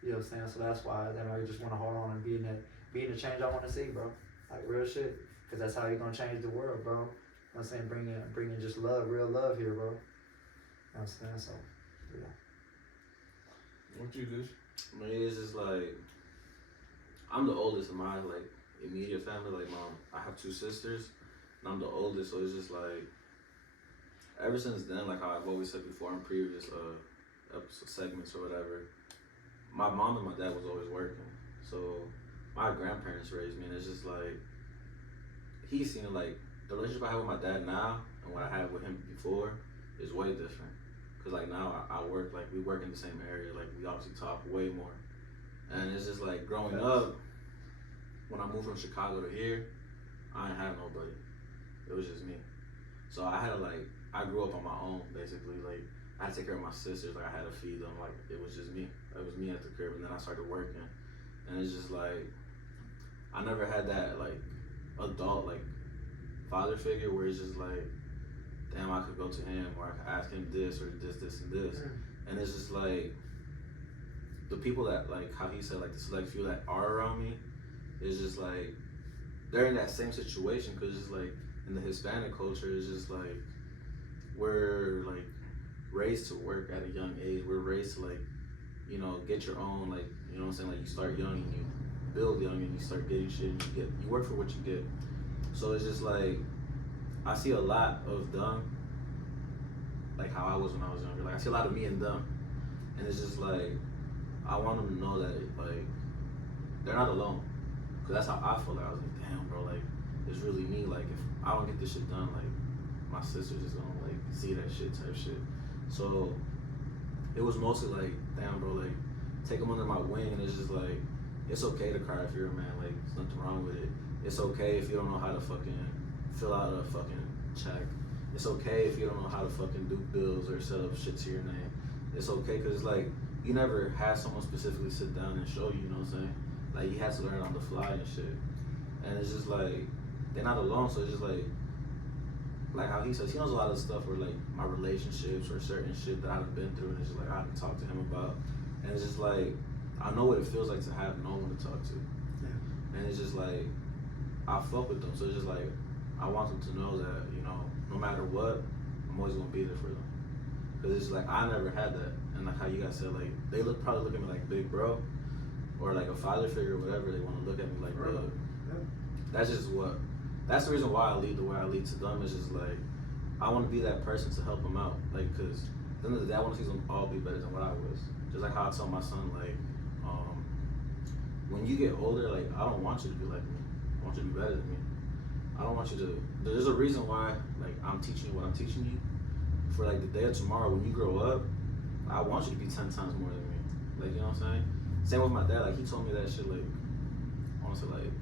You know what I'm saying? So that's why then I just want to hold on and be the change I want to see, bro. Like real shit. Cause that's how you're gonna change the world, bro. You know what I'm saying? Bringing just love, real love here, bro. You know what I'm saying? So, yeah. What you do? I mean, it's just like, I'm the oldest in my like immediate family. Like I have two sisters, and I'm the oldest, so it's just like, ever since then, like how I've always said before in previous episode segments or whatever, my mom and my dad was always working. So my grandparents raised me, and it's just like, he's seen it, like the relationship I have with my dad now and what I had with him before is way different. Cause like now I work, like we work in the same area, like we obviously talk way more. And it's just like growing up, when I moved from Chicago to here, I ain't had nobody. It was just me. So I had to like, I grew up on my own basically. Like I had to take care of my sisters, like I had to feed them, like it was just me. It was me at the crib, and then I started working. And it's just like, I never had that like adult like father figure where it's just like, damn, I could go to him or I could ask him this or this and this. And it's just like, the people that, like how he said, like the select few that are around me, is just like, they're in that same situation, because it's like, in the Hispanic culture, it's just like, we're like raised to work at a young age. We're raised to like, you know, get your own, like, you know what I'm saying, like you start young and you build young and you start getting shit and you work for what you get. So it's just like, I see a lot of them, like how I was when I was younger. Like I see a lot of me in them, and it's just like, I want them to know that like they're not alone, cause that's how I feel. Like I was like, damn, bro, like it's really me. Like if I don't get this shit done, like my sister's just gonna like see that shit type shit. So it was mostly like, damn, bro, like take them under my wing, and it's just like, it's okay to cry if you're a man. Like there's nothing wrong with it. It's okay if you don't know how to fucking fill out a fucking check. It's okay if you don't know how to fucking do bills or set up shit to your name. It's okay, cause like you never had someone specifically sit down and show you, you know what I'm saying? Like you had to learn on the fly and shit. And it's just like, they're not alone, so it's just like how he says, he knows a lot of stuff where like my relationships or certain shit that I've been through, and it's just like I haven't talked to him about. And it's just like, I know what it feels like to have no one to talk to. Yeah. And it's just like, I fuck with them, so it's just like, I want them to know that, you know, no matter what, I'm always gonna be there for them. Cause it's like, I never had that. And like how you guys said, like, they probably look at me like big bro. or like a father figure or whatever, they want to look at me like, Right. look. Yeah. That's the reason why I lead the way I lead to them. Is just like, I want to be that person to help them out. Like, cause at the end of the day, I want to see them all be better than what I was. Just like how I tell my son, like, when you get older, like, I don't want you to be like me. I want you to be better than me. I don't want you to. There's a reason why, like, I'm teaching you what I'm teaching you. For like the day of tomorrow, when you grow up, I want you to be 10 times more than me. Like, you know what I'm saying? Same with my dad. Like, he told me that shit, like, honestly, like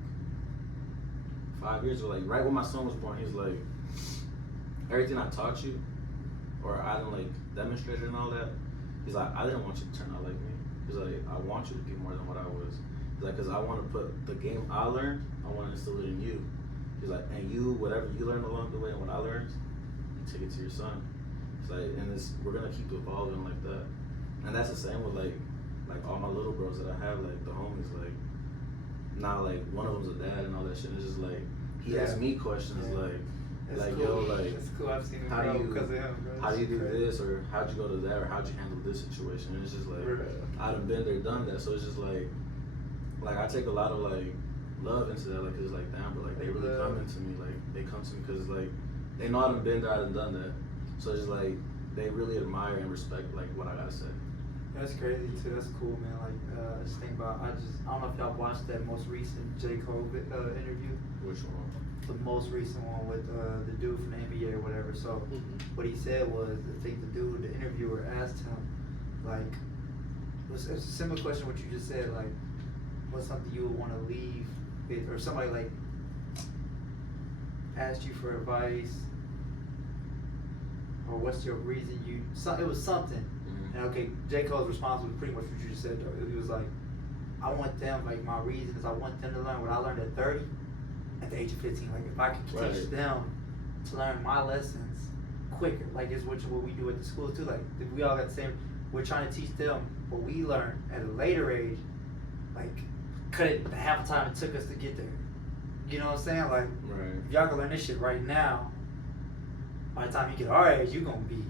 5 years ago. Like, right when my son was born, he was like, everything I taught you, or I didn't like demonstrate it and all that. He's like, I didn't want you to turn out like me. He's like, I want you to be more than what I was. He's like, cause I want to put the game I learned, I want to instill it in you. He's like, and you, whatever you learned along the way and what I learned, you take it to your son. It's like, and we're gonna keep evolving like that. And that's the same with like all my little bros that I have, like the homies, like now like one of them's a dad and all that shit. It's just like he asks me questions like cool. yo, like it's cool. I've seen him how do you because of him, bro. how do you do this, or how'd you go to that, or how'd you handle this situation? And it's just like I done been there, done that. So it's just like I take a lot of like love into that, like, cause it's like, damn, but like they really come into me, like they come to me cause like they know I done been there, I done done that. So it's just like they really admire and respect like what I gotta say. That's crazy too. That's cool, man. Like, just think about. I don't know if y'all watched that most recent J. Cole interview. Which one? The most recent one with the dude from the NBA or whatever. So, what he said was, I think the interviewer asked him, like, it was a similar question what you just said, like, what's something you would want to leave with, or somebody like asked you for advice, or what's your reason it was something. And okay, J. Cole's response was pretty much what you just said though. He was like, I want them, like my reason is I want them to learn what I learned at 30, at the age of 15. Like if I could teach them to learn my lessons quicker, like it's what we do at the school too. Like if we all got the same, we're trying to teach them what we learned at a later age, like cut it half the time it took us to get there. You know what I'm saying? Like if y'all can learn this shit right now, by the time you get our age, you're gonna be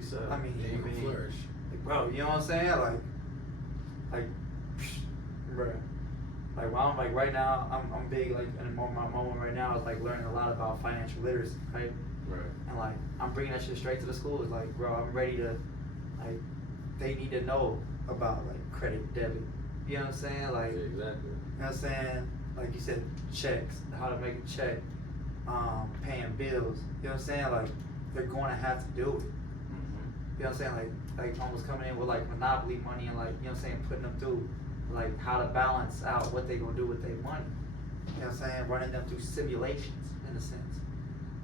set. I mean, you're gonna flourish. Bro, you know what I'm saying? Bro. Like, well, I'm like right now, I'm big, like, in my moment right now is like learning a lot about financial literacy, right? And like, I'm bringing that shit straight to the schools. Like, bro, I'm ready to, like, they need to know about like credit, debit. You know what I'm saying? Like, exactly. You know what I'm saying? Like you said, checks, how to make a check, paying bills. You know what I'm saying? Like, they're going to have to do it. You know what I'm saying? Like almost coming in with like monopoly money and like, you know what I'm saying, putting them through like how to balance out what they gonna do with their money. You know what I'm saying? Running them through simulations in a sense.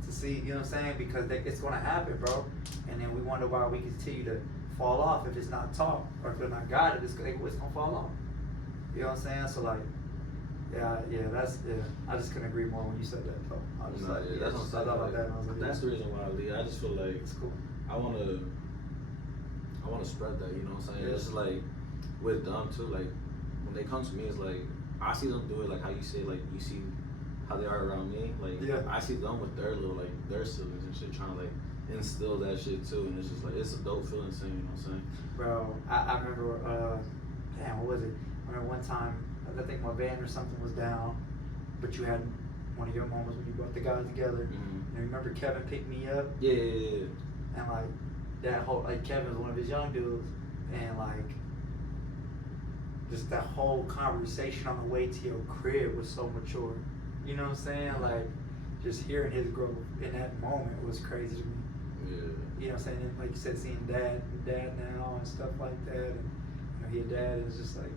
To see, you know what I'm saying? Because it's gonna happen, bro. And then we wonder why we continue to fall off if it's not taught or if it's not guided, it's gonna fall off. You know what I'm saying? So like, I just couldn't agree more when you said that though. I was I thought about that and I was like, that's the reason why I leave. I just feel like it's cool. I wanna spread that, you know what I'm saying? It's just like with them too, like when they come to me, it's like I see them do it like how you say, like you see how they are around me. Like I see them with their little like their siblings and shit trying to like instill that shit too, and it's just like it's a dope feeling seeing, you know what I'm saying? Bro, I remember what was it? I remember one time I think my van or something was down, but you had one of your moments when you brought the guys together. And remember Kevin picked me up? Yeah. And like that whole, like Kevin was one of his young dudes, and like just that whole conversation on the way to your crib was so mature. You know what I'm saying? Like just hearing his growth in that moment was crazy to me. Yeah. You know what I'm saying? And like you said, seeing dad now and stuff like that, and you know, he a dad is just like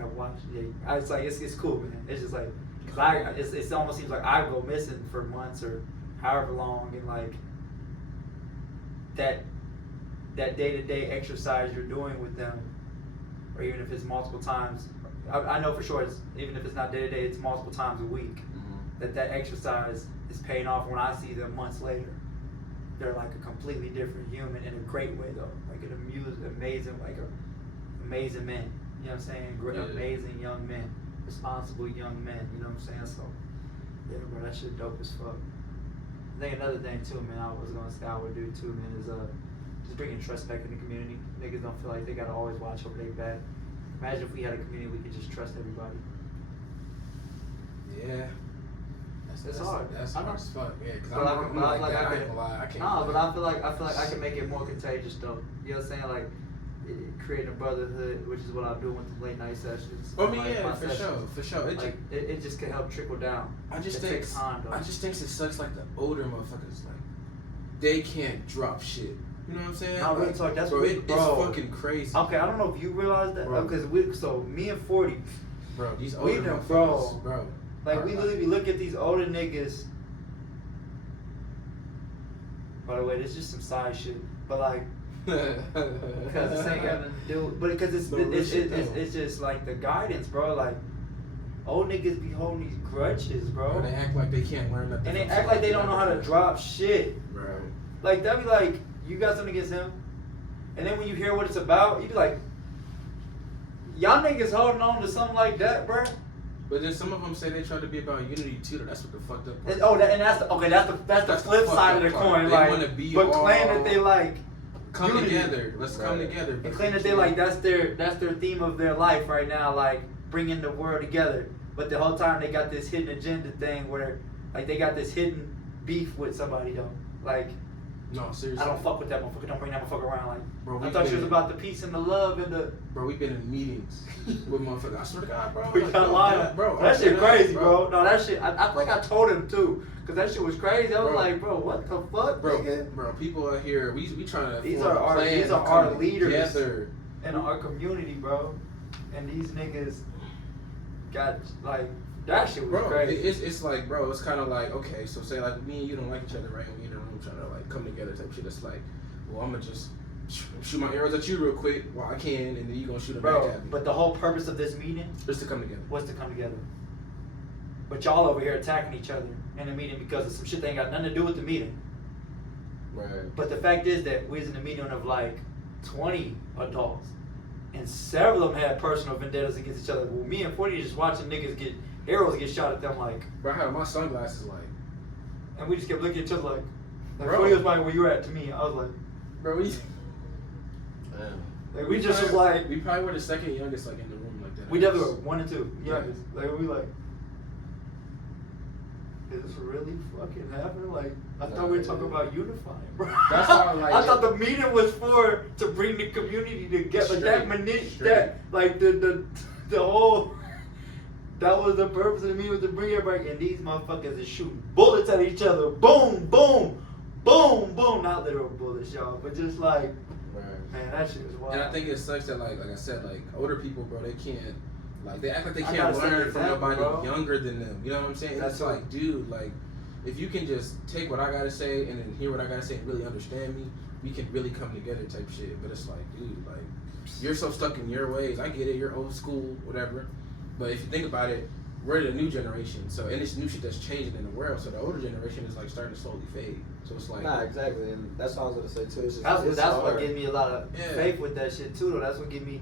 I watched. Yeah, it's like it's cool, man. It's just like cause it almost seems like I go missing for months or however long, and like that day-to-day exercise you're doing with them, or even if it's multiple times, I know for sure it's, even if it's not day-to-day, it's multiple times a week, that exercise is paying off. When I see them months later, they're like a completely different human in a great way though, like an amazing men, you know what I'm saying? Great, amazing young men, responsible young men, you know what I'm saying? So yeah, bro, that shit dope as fuck. I think another thing too, man, I was gonna say I would do too, man, is just bringing trust back in the community. Niggas don't feel like they gotta always watch over their back. Imagine if we had a community we could just trust everybody. Yeah. It's hard. That's I know. hard as fuck. Yeah, because But I'm like that. I ain't gonna lie. I can't. Nah, but I feel like I can make it more contagious though. You know what I'm saying? Like creating a brotherhood, which is what I'm doing with the late night sessions. I mean, like, yeah, my for sessions. sure. It just can help trickle down. I just It think takes time, though. it sucks like the older motherfuckers like they can't drop shit. You know what I'm saying? No, real Like, talk. That's bro, what, it's fucking crazy. Okay, I don't know if you realize that Bro. because me and 40, Bro, these we older done, motherfuckers, bro. like we literally look at these older niggas. By the way, this is just some side shit, but like. Because this ain't got to do, but because it's just like the guidance, bro. Like old niggas be holding these grudges, bro. They act like they can't learn nothing. And they act like they don't know how to drop shit. Bro. Like that be like, you got something against him, and then when you hear what it's about, you be like, y'all niggas holding on to something like that, bro. But then some of them say they try to be about unity too. That's what the fucked up part. And that's the flip side of the coin. They like, wanna be but all- claim that they like. Come unity. together. Let's come together. And claim that they like that's their theme of their life right now, like bringing the world together. But the whole time they got this hidden agenda thing where like they got this hidden beef with somebody though. Like No, seriously. I don't fuck with that motherfucker. Don't bring that motherfucker around. Like Bro, I thought she was about the peace and the love and the. Bro, we've been in meetings with motherfuckers. I swear to God, bro. We like, got lying, bro. That shit I'm crazy, dead, bro. No, that shit. I feel like I told him too, cause that shit was crazy. I was Bro. like, bro, what the fuck, Bro, nigga? bro, people out here, we trying to. These form are a our- plan these are to our come leaders. together. In our community, bro, and these niggas got like that shit was Bro, crazy. it's like, bro, it's kind of like, okay, so say like me and you don't like each other, right? And we in the room trying to like come together type shit. It's like, well, I'm gonna just shoot my arrows at you real quick while I can, and then you gonna shoot them back Bro, at me. but the whole purpose of this meeting Just to come together. was to come together. But y'all over here attacking each other in the meeting because of some shit that ain't got nothing to do with the meeting. Right. But the fact is that we was in a meeting of like 20 adults, and several of them had personal vendettas against each other. Well, me and 40 just watching niggas get arrows get shot at them, like, Bro, I had my sunglasses like, and we just kept looking at each other like Bro. 40 was like, where you at to me? I was like, bro, we we just was like, we probably were the second youngest like in the room like that. we definitely were 1 and 2. Yeah, like we like, is this really fucking happening? Like, I thought we were talking about unifying, bro. That's why I'm like, I thought the meeting was for to bring the community together. Like that Straight. that like the whole. That was the purpose of the meeting, was to bring everybody. And these motherfuckers is shooting bullets at each other. Boom, boom, boom, boom. Not literal bullets, y'all, but just like, man, that shit was wild. And I think it sucks that like I said, like older people, bro, they can't, like they act like they I can't gotta set learn an from example, nobody bro. younger than them. You know what I'm saying? That's It's like, dude, like if you can just take what I gotta say and then hear what I gotta say and really understand me, we can really come together type shit. But it's like, dude, like you're so stuck in your ways. I get it, you're old school, whatever. But if you think about it, we're the new generation. So and it's new shit that's changing in the world. So the older generation is like starting to slowly fade. So it's like, Nah, exactly, and that's what I was gonna say too. It's just, That's it's what hard. gave me a lot of faith with that shit too, though. That's what gave me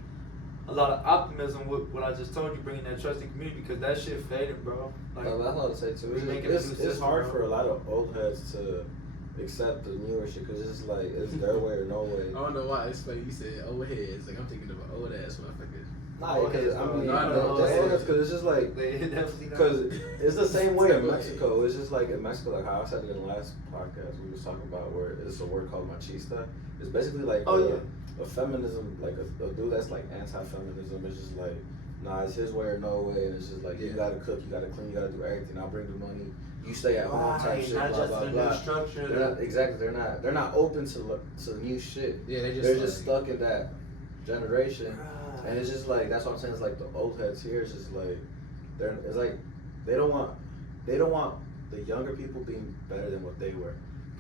a lot of optimism with what I just told you, bringing that trust in community, because that shit faded, bro. Like, That's what I was gonna say too. we making a new It's system, hard bro. for a lot of old heads to accept the newer shit because it's like it's their way or no way. I don't know why it's funny you said old heads. Like I'm thinking of an old ass motherfucker. Nah, because I mean, no, because it's just like they definitely because it's the same way in It's Mexico. It's just like in Mexico, like how I said it in the last podcast we was talking about, where it's a word called machista. It's basically like a feminism, like a dude that's like anti-feminism. It's just like, nah, it's his way or no way, and it's just like you gotta cook, you gotta clean, you gotta do everything. I'll bring the money, you stay at home type shit. not Blah just blah the blah. new structure. They're not, exactly, they're not open to new shit. Yeah, They're just stuck in that generation. And it's just like, that's what I'm saying, it's like the old heads here, it's just like, it's like, they don't want the younger people being better than what they were.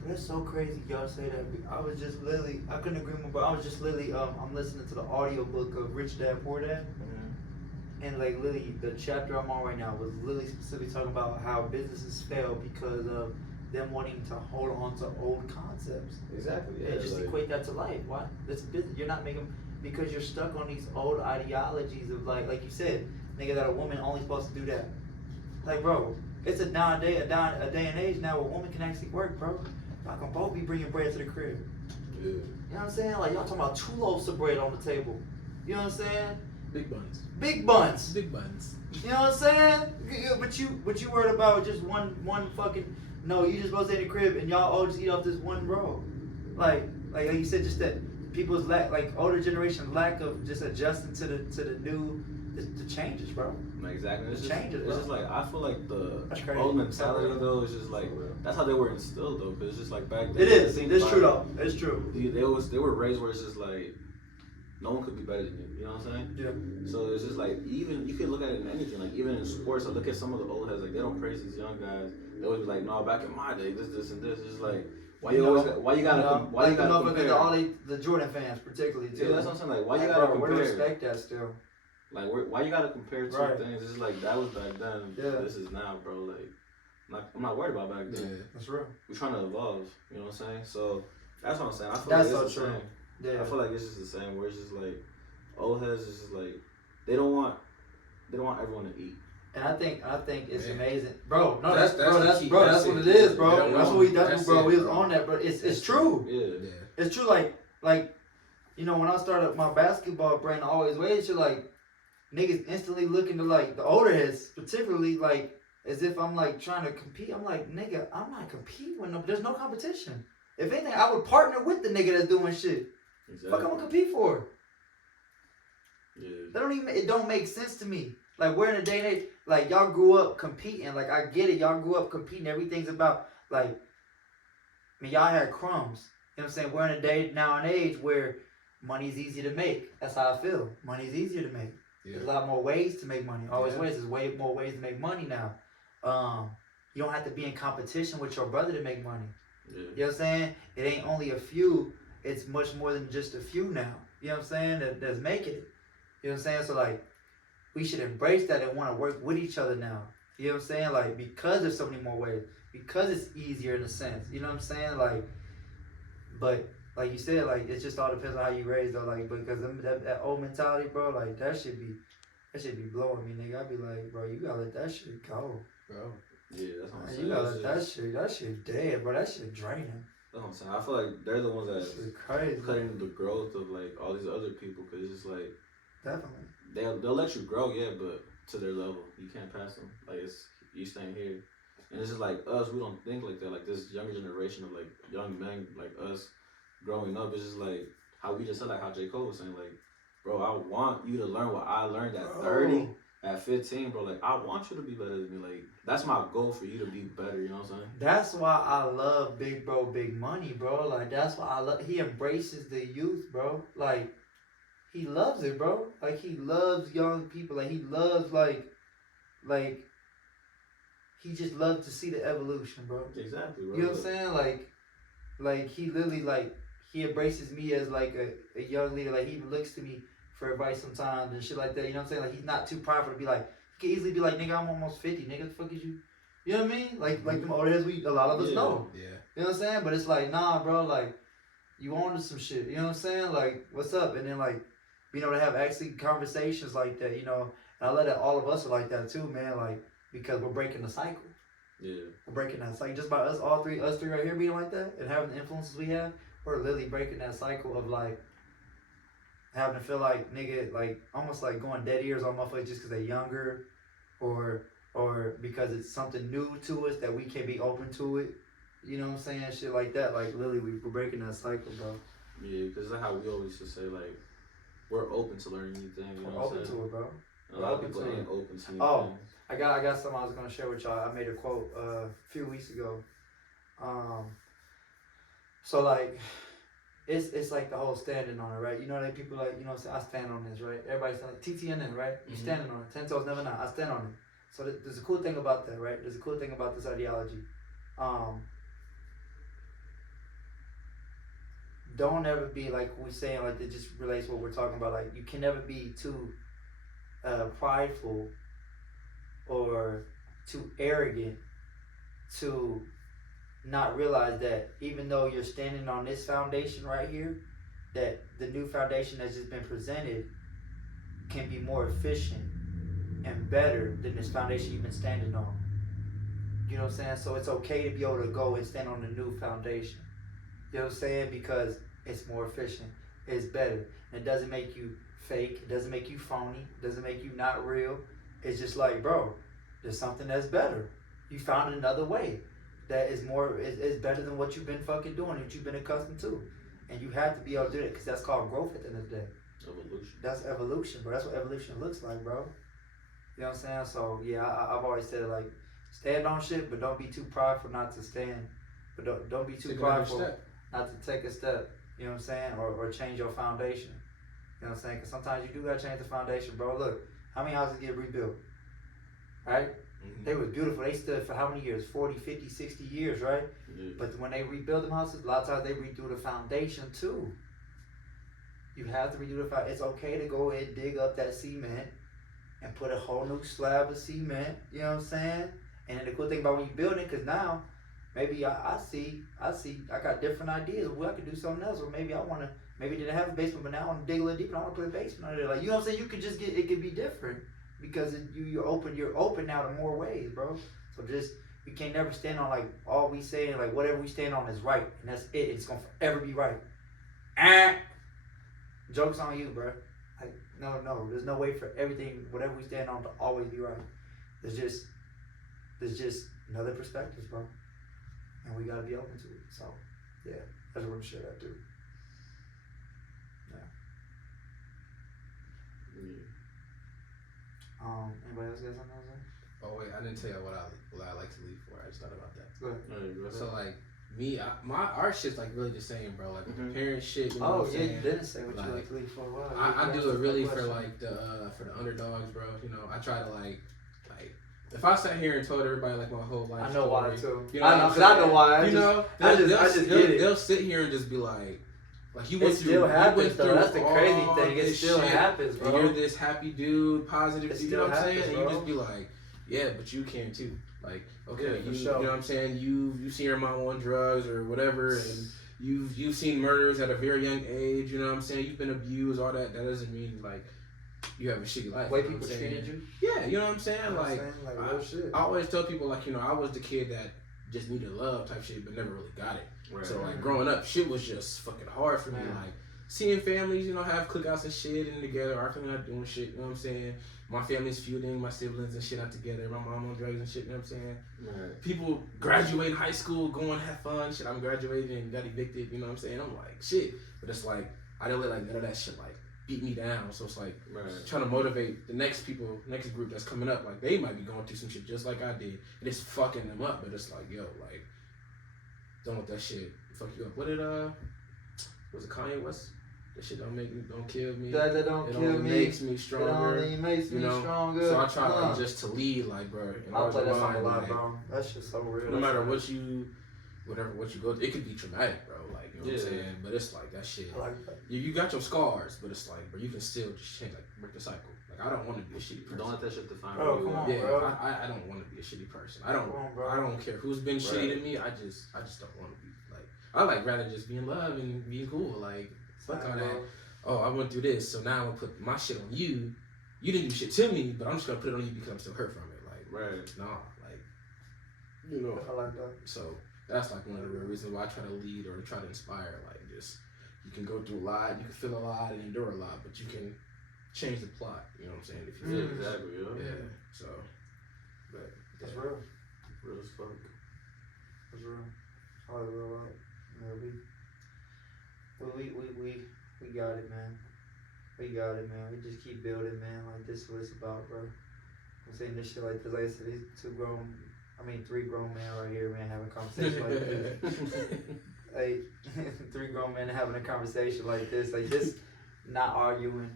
That's so crazy y'all say that. I was just literally, I couldn't agree more, but I was just literally, I'm listening to the audiobook of Rich Dad Poor Dad. And like literally, the chapter I'm on right now was literally specifically talking about how businesses fail because of them wanting to hold on to old concepts. Exactly, yeah. And just equate that to life. Why? That's business. You're not making, because you're stuck on these old ideologies of like you said, nigga, that a woman only supposed to do that. Like, bro, it's a day and age now where a woman can actually work, bro. Y'all can both be bringing bread to the crib. Yeah. You know what I'm saying? Like, y'all talking about 2 loaves of bread on the table. You know what I'm saying? Big buns. Big buns. Big buns. You know what I'm saying? But you worried about just one fucking. No, you just supposed to in the crib and y'all all just eat off this one roll. Like you said, just that people's older generation lack of just adjusting to the new the changes, bro. Exactly. It's changes. It's just like I feel like the old mentality though is just like that's how they were instilled though, because it's just like back then. It is. It's true though. It's true. They were raised where it's just like no one could be better than you. You know what I'm saying? Yeah. So it's just like even you can look at it in anything. Like even in sports, I look at some of the old heads. Like they don't praise these young guys. They always be like, no, back in my day, this and this. It's just like why you gotta compare? All the Jordan fans particularly too. Yeah, that's what I'm saying. Like why you gotta compare? We respect that still. Like why you gotta compare two things? It's just like that was back then. Yeah. This is now, bro. Like I'm not worried about back then. Yeah, that's real. We're trying to evolve. You know what I'm saying? So that's what I'm saying. I feel that's like it's so the true. same. Yeah. I feel like it's just the same. Where it's just like old heads is just like they don't want everyone to eat. And I think it's amazing, bro. No, that's what it is, bro. That's what we was on that, bro. It's true. Yeah. It's true. Like, you know, when I started my basketball brand, Always Ways, you're like, niggas instantly looking to like the older heads, particularly like as if I'm like trying to compete. I'm like, nigga, I'm not competing with no. There's no competition. If anything, I would partner with the nigga that's doing shit. Exactly. Fuck, I'm gonna compete for. Yeah. It don't make sense to me. Like we're in a day and age, like y'all grew up competing. Like I get it, y'all grew up competing. Everything's about like, I mean, y'all had crumbs. You know what I'm saying? We're in a day now and age where money's easy to make. That's how I feel. Money's easier to make. Yeah. There's a lot more ways to make money. Always ways. There's way more ways to make money now. You don't have to be in competition with your brother to make money. Yeah. You know what I'm saying? It ain't only a few. It's much more than just a few now. You know what I'm saying? That's making it. You know what I'm saying? So like, we should embrace that and want to work with each other now. You know what I'm saying? Like, because there's so many more ways. Because it's easier in a sense. You know what I'm saying? Like, but like you said, like it just all depends on how you raised though. Like, because that old mentality, bro, like that should be blowing me, nigga. I'd be like, bro, you gotta let that shit go, bro. Yeah, that's what I'm saying. You gotta let that shit dead, bro. That shit draining. That's what I'm saying. I feel like they're the ones that crazy. Cutting the growth of like all these other people, because it's just like definitely they'll let you grow, yeah, but to their level, you can't pass them. Like it's you staying here, and it's just like us. We don't think like that. Like this younger generation of like young men like us growing up, it's just like how we just said, like how J. Cole was saying, like, bro, I want you to learn what I learned at 30, at 15, bro. Like I want you to be better than me. Like that's my goal for you to be better. You know what I'm saying? That's why I love Big Bro, Big Money, bro. Like that's why I love. He embraces the youth, bro. Like he loves it, bro. Like he loves young people. Like he loves like he just loves to see the evolution, bro. Exactly, bro. You know what I'm saying? Like he literally like he embraces me as like a young leader. Like he even looks to me for advice sometimes and shit like that. You know what I'm saying? Like he's not too prideful to be like, he can easily be like, nigga, I'm almost 50. Nigga, the fuck is you? You know what I mean? Like them older heads, a lot of us know. Yeah. You know what I'm saying? But it's like, nah, bro, like, you on to some shit. You know what I'm saying? Like, what's up? And then like, being able to have actually conversations like that, you know. And I love that all of us are like that too, man. Like, because we're breaking the cycle. Yeah. We're breaking that cycle. Just by us three right here being like that and having the influences we have, we're literally breaking that cycle of like, having to feel like, nigga, like, almost like going dead ears on motherfuckers just because they're younger or because it's something new to us that we can't be open to it. You know what I'm saying? Shit like that. Like, literally, we're breaking that cycle, bro. Yeah, because that's how we always just say, like, we're open to learning new things. You know we're open to it, bro. A lot of people ain't open to new things. I got something I was going to share with y'all. I made a quote a few weeks ago. So, like, it's like the whole standing on it, right? You know that people like, you know what I'm saying? I stand on this, right? Everybody's like, TTNN, right? You standing on it. 10 toes never not. I stand on it. So there's a cool thing about that, right? There's a cool thing about this ideology. Don't ever be like we saying, like it just relates to what we're talking about. Like you can never be too prideful or too arrogant to not realize that even though you're standing on this foundation right here, that the new foundation that's just been presented can be more efficient and better than this foundation you've been standing on. You know what I'm saying? So it's okay to be able to go and stand on the new foundation. You know what I'm saying? Because it's more efficient. It's better. And it doesn't make you fake. It doesn't make you phony. It doesn't make you not real. It's just like, bro, there's something that's better. You found another way that is more is better than what you've been fucking doing, that you've been accustomed to, and you have to be able to do that because that's called growth at the end of the day. Evolution. That's evolution, bro. That's what evolution looks like, bro. You know what I'm saying? So yeah, I've always said like, stand on shit, but don't be too prideful not to stand. But don't be too prideful not to take a step. You know what I'm saying? Or change your foundation. You know what I'm saying? Because sometimes you do gotta change the foundation, bro. Look, how many houses get rebuilt? Right? Mm-hmm. They were beautiful. They stood for how many years? 40, 50, 60 years, right? Yeah. But when they rebuild them houses, a lot of times they redo the foundation too. You have to redo the foundation. It's okay to go ahead and dig up that cement and put a whole new slab of cement. You know what I'm saying? And then the cool thing about when you build it, because now maybe I see, I got different ideas. Well, I could do something else, or maybe I want to, maybe didn't have a basement, but now I want to dig a little deeper. I want to put a basement under there. Like, you know what I'm saying? You could just it could be different because you're open now to more ways, bro. So just, we can't never stand on like all we say and like whatever we stand on is right, and that's it. It's gonna forever be right. Joke's on you, bro. Like, no, there's no way for everything, whatever we stand on, to always be right. There's just another perspectives, bro. And we gotta be open to it. So, yeah, I just want to share that too. Anybody else got something else? Oh wait, I didn't tell you what I like to leave for. I just thought about that. Go ahead. So like me, our shit's like really the same, bro. Like the parent shit. You know yeah, you didn't say what you like to leave for. Wow. I do it really for like for the underdogs, bro. You know, I try to like if I sat here and told everybody like my whole life, I know story, why too. You know, I know why. I just get it. They'll sit here and just be like you went it still through, happens though. That's the crazy thing. It still shit, happens, bro. And you're this happy dude, positive. It You know what I'm happens, saying? bro. And you just be like, yeah, but you can too. Like, okay, yeah, you sure. know what I'm saying? You've seen your mom on drugs or whatever, and you've seen murders at a very young age. You know what I'm saying? You've been abused, all that. That doesn't mean like you have a shitty life. The way people treated you. Yeah, you know what I'm saying? You know like real shit. I always tell people like, you know, I was the kid that just needed love type shit, but never really got it. Right. So like growing up, shit was just fucking hard for me. Like seeing families, you know, have cookouts and shit and together, our family not doing shit, you know what I'm saying? My family's feuding, my siblings and shit not together, my mom on drugs and shit, you know what I'm saying? Right. People graduate high school, going have fun, shit, I'm graduating and got evicted, you know what I'm saying? I'm like, shit. But it's like, I don't let like none of that shit like beat me down. So it's like trying to motivate the next group that's coming up, like they might be going through some shit just like I did. And it's fucking them up, but it's like, yo, like, don't let that shit fuck you up. What did was it Kanye West? That shit don't kill me. That don't kill me. It only makes me stronger. It only makes me stronger. So I try like just to lead, like, bro. I'll play that song a lot, bro. That shit's so real. No matter what you go through, it could be traumatic, bro. Like, you know what I'm saying? But it's like that shit. I like that. You got your scars, but it's like, bro, you can still just change, like, break the cycle. Like, I don't want to be a shitty person. Don't let that shit define you. Come on, yeah, bro. I don't want to be a shitty person. I don't care who's been shitty to me. I just don't want to be like. I like rather just be in love and being cool. Like, fuck all that. Oh, I went through this, so now I'm gonna put my shit on you. You didn't do shit to me, but I'm just gonna put it on you because I'm still hurt from it. Like, nah, like, you know. I like that. So that's like one of the real reasons why I try to lead or try to inspire. Like, just you can go through a lot, you can feel a lot and endure a lot, but you can change the plot. You know what I'm saying? If you exactly, yeah. So, but it's real. Real as fuck. It's real. Oh, real, right? Yeah, we got it, man. We got it, man. We just keep building, man. Like, this is what it's about, bro. I'm saying this shit like this. Like I said, these 3 grown men right here, man, having a conversation like this. Like, 3 grown men having a conversation like this. Like, just not arguing.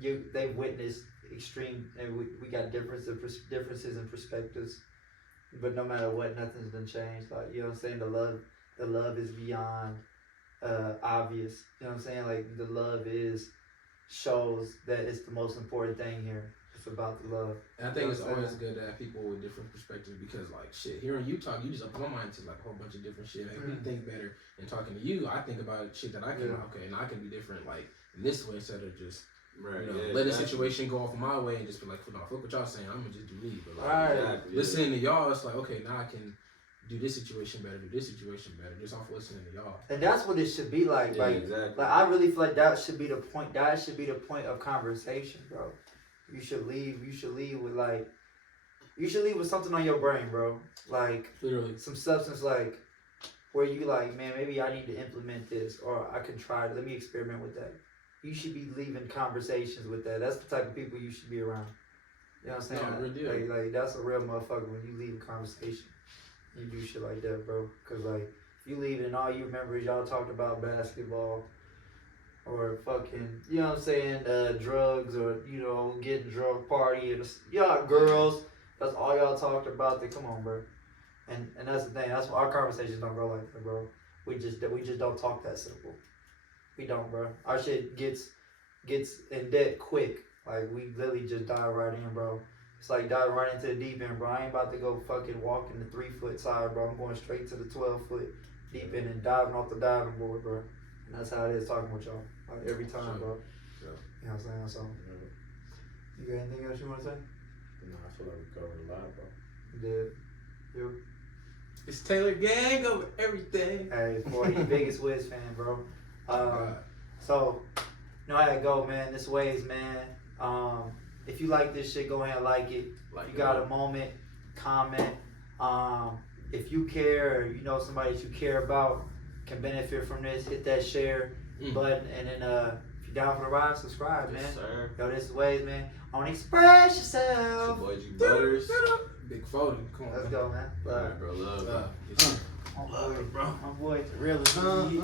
They've witnessed extreme, and we got differences in perspectives. But no matter what, nothing's been changed. Like, you know what I'm saying? The love is beyond obvious. You know what I'm saying? Like, the love shows that it's the most important thing here. It's about the love. And I think it's always good to have people with different perspectives because, like, shit, hearing you talk, you just open my mind to like a whole bunch of different shit. Make me think better. And talking to you, I think about shit that I can and I can be different, like, in this way instead of just let the situation go off my way and just be like, no, fuck what y'all saying. I'm gonna just do me. But like, listening to y'all, it's like, okay, now I can do this situation better, just off listening to y'all. And that's what it should be like. Yeah, like, exactly. like I really feel like that should be the point. That should be the point of conversation, bro. You should leave with something on your brain, bro. Like Literally some substance, like where you like, man, maybe I need to implement this, or I can try it. Let me experiment with that. You should be leaving conversations with that. That's the type of people you should be around. You know what I'm saying? No, real deal. Like that's a real motherfucker when you leave a conversation. You do shit like that, bro. Cause like you leave and all you remember is y'all talked about basketball or fucking, you know what I'm saying, drugs, or you know, getting drunk, partying, y'all girls. That's all y'all talked about. Then come on, bro. And that's the thing. That's why our conversations don't go like that, bro. We just don't talk that simple. We don't, bro. Our shit gets in debt quick. Like we literally just dive right in, bro. It's like diving right into the deep end, bro. I ain't about to go fucking walk in the 3-foot side, bro. I'm going straight to the 12-foot deep end and diving off the diving board, bro. And that's how it is talking with y'all. Like every time, bro. Yeah. You know what I'm saying? So, you got anything else you want to say? No, I feel like we covered a lot, bro. You did. You? It's Taylor Gang over everything. Hey, boy, he biggest Wiz fan, bro. So, you know how it go, man. This ways, man. If you like this shit, go ahead and like it. If you got a moment, comment. If you care, or you know somebody that you care about can benefit from this, hit that share button, and then if you're down for the ride, subscribe, man. Yes, sir. Yo, this is Ways, man. On Express Yourself. It's your boy G Butters. Big Foden, come on. Let's go, man. All right, bro. Love, Love it, bro. My boy, Real really.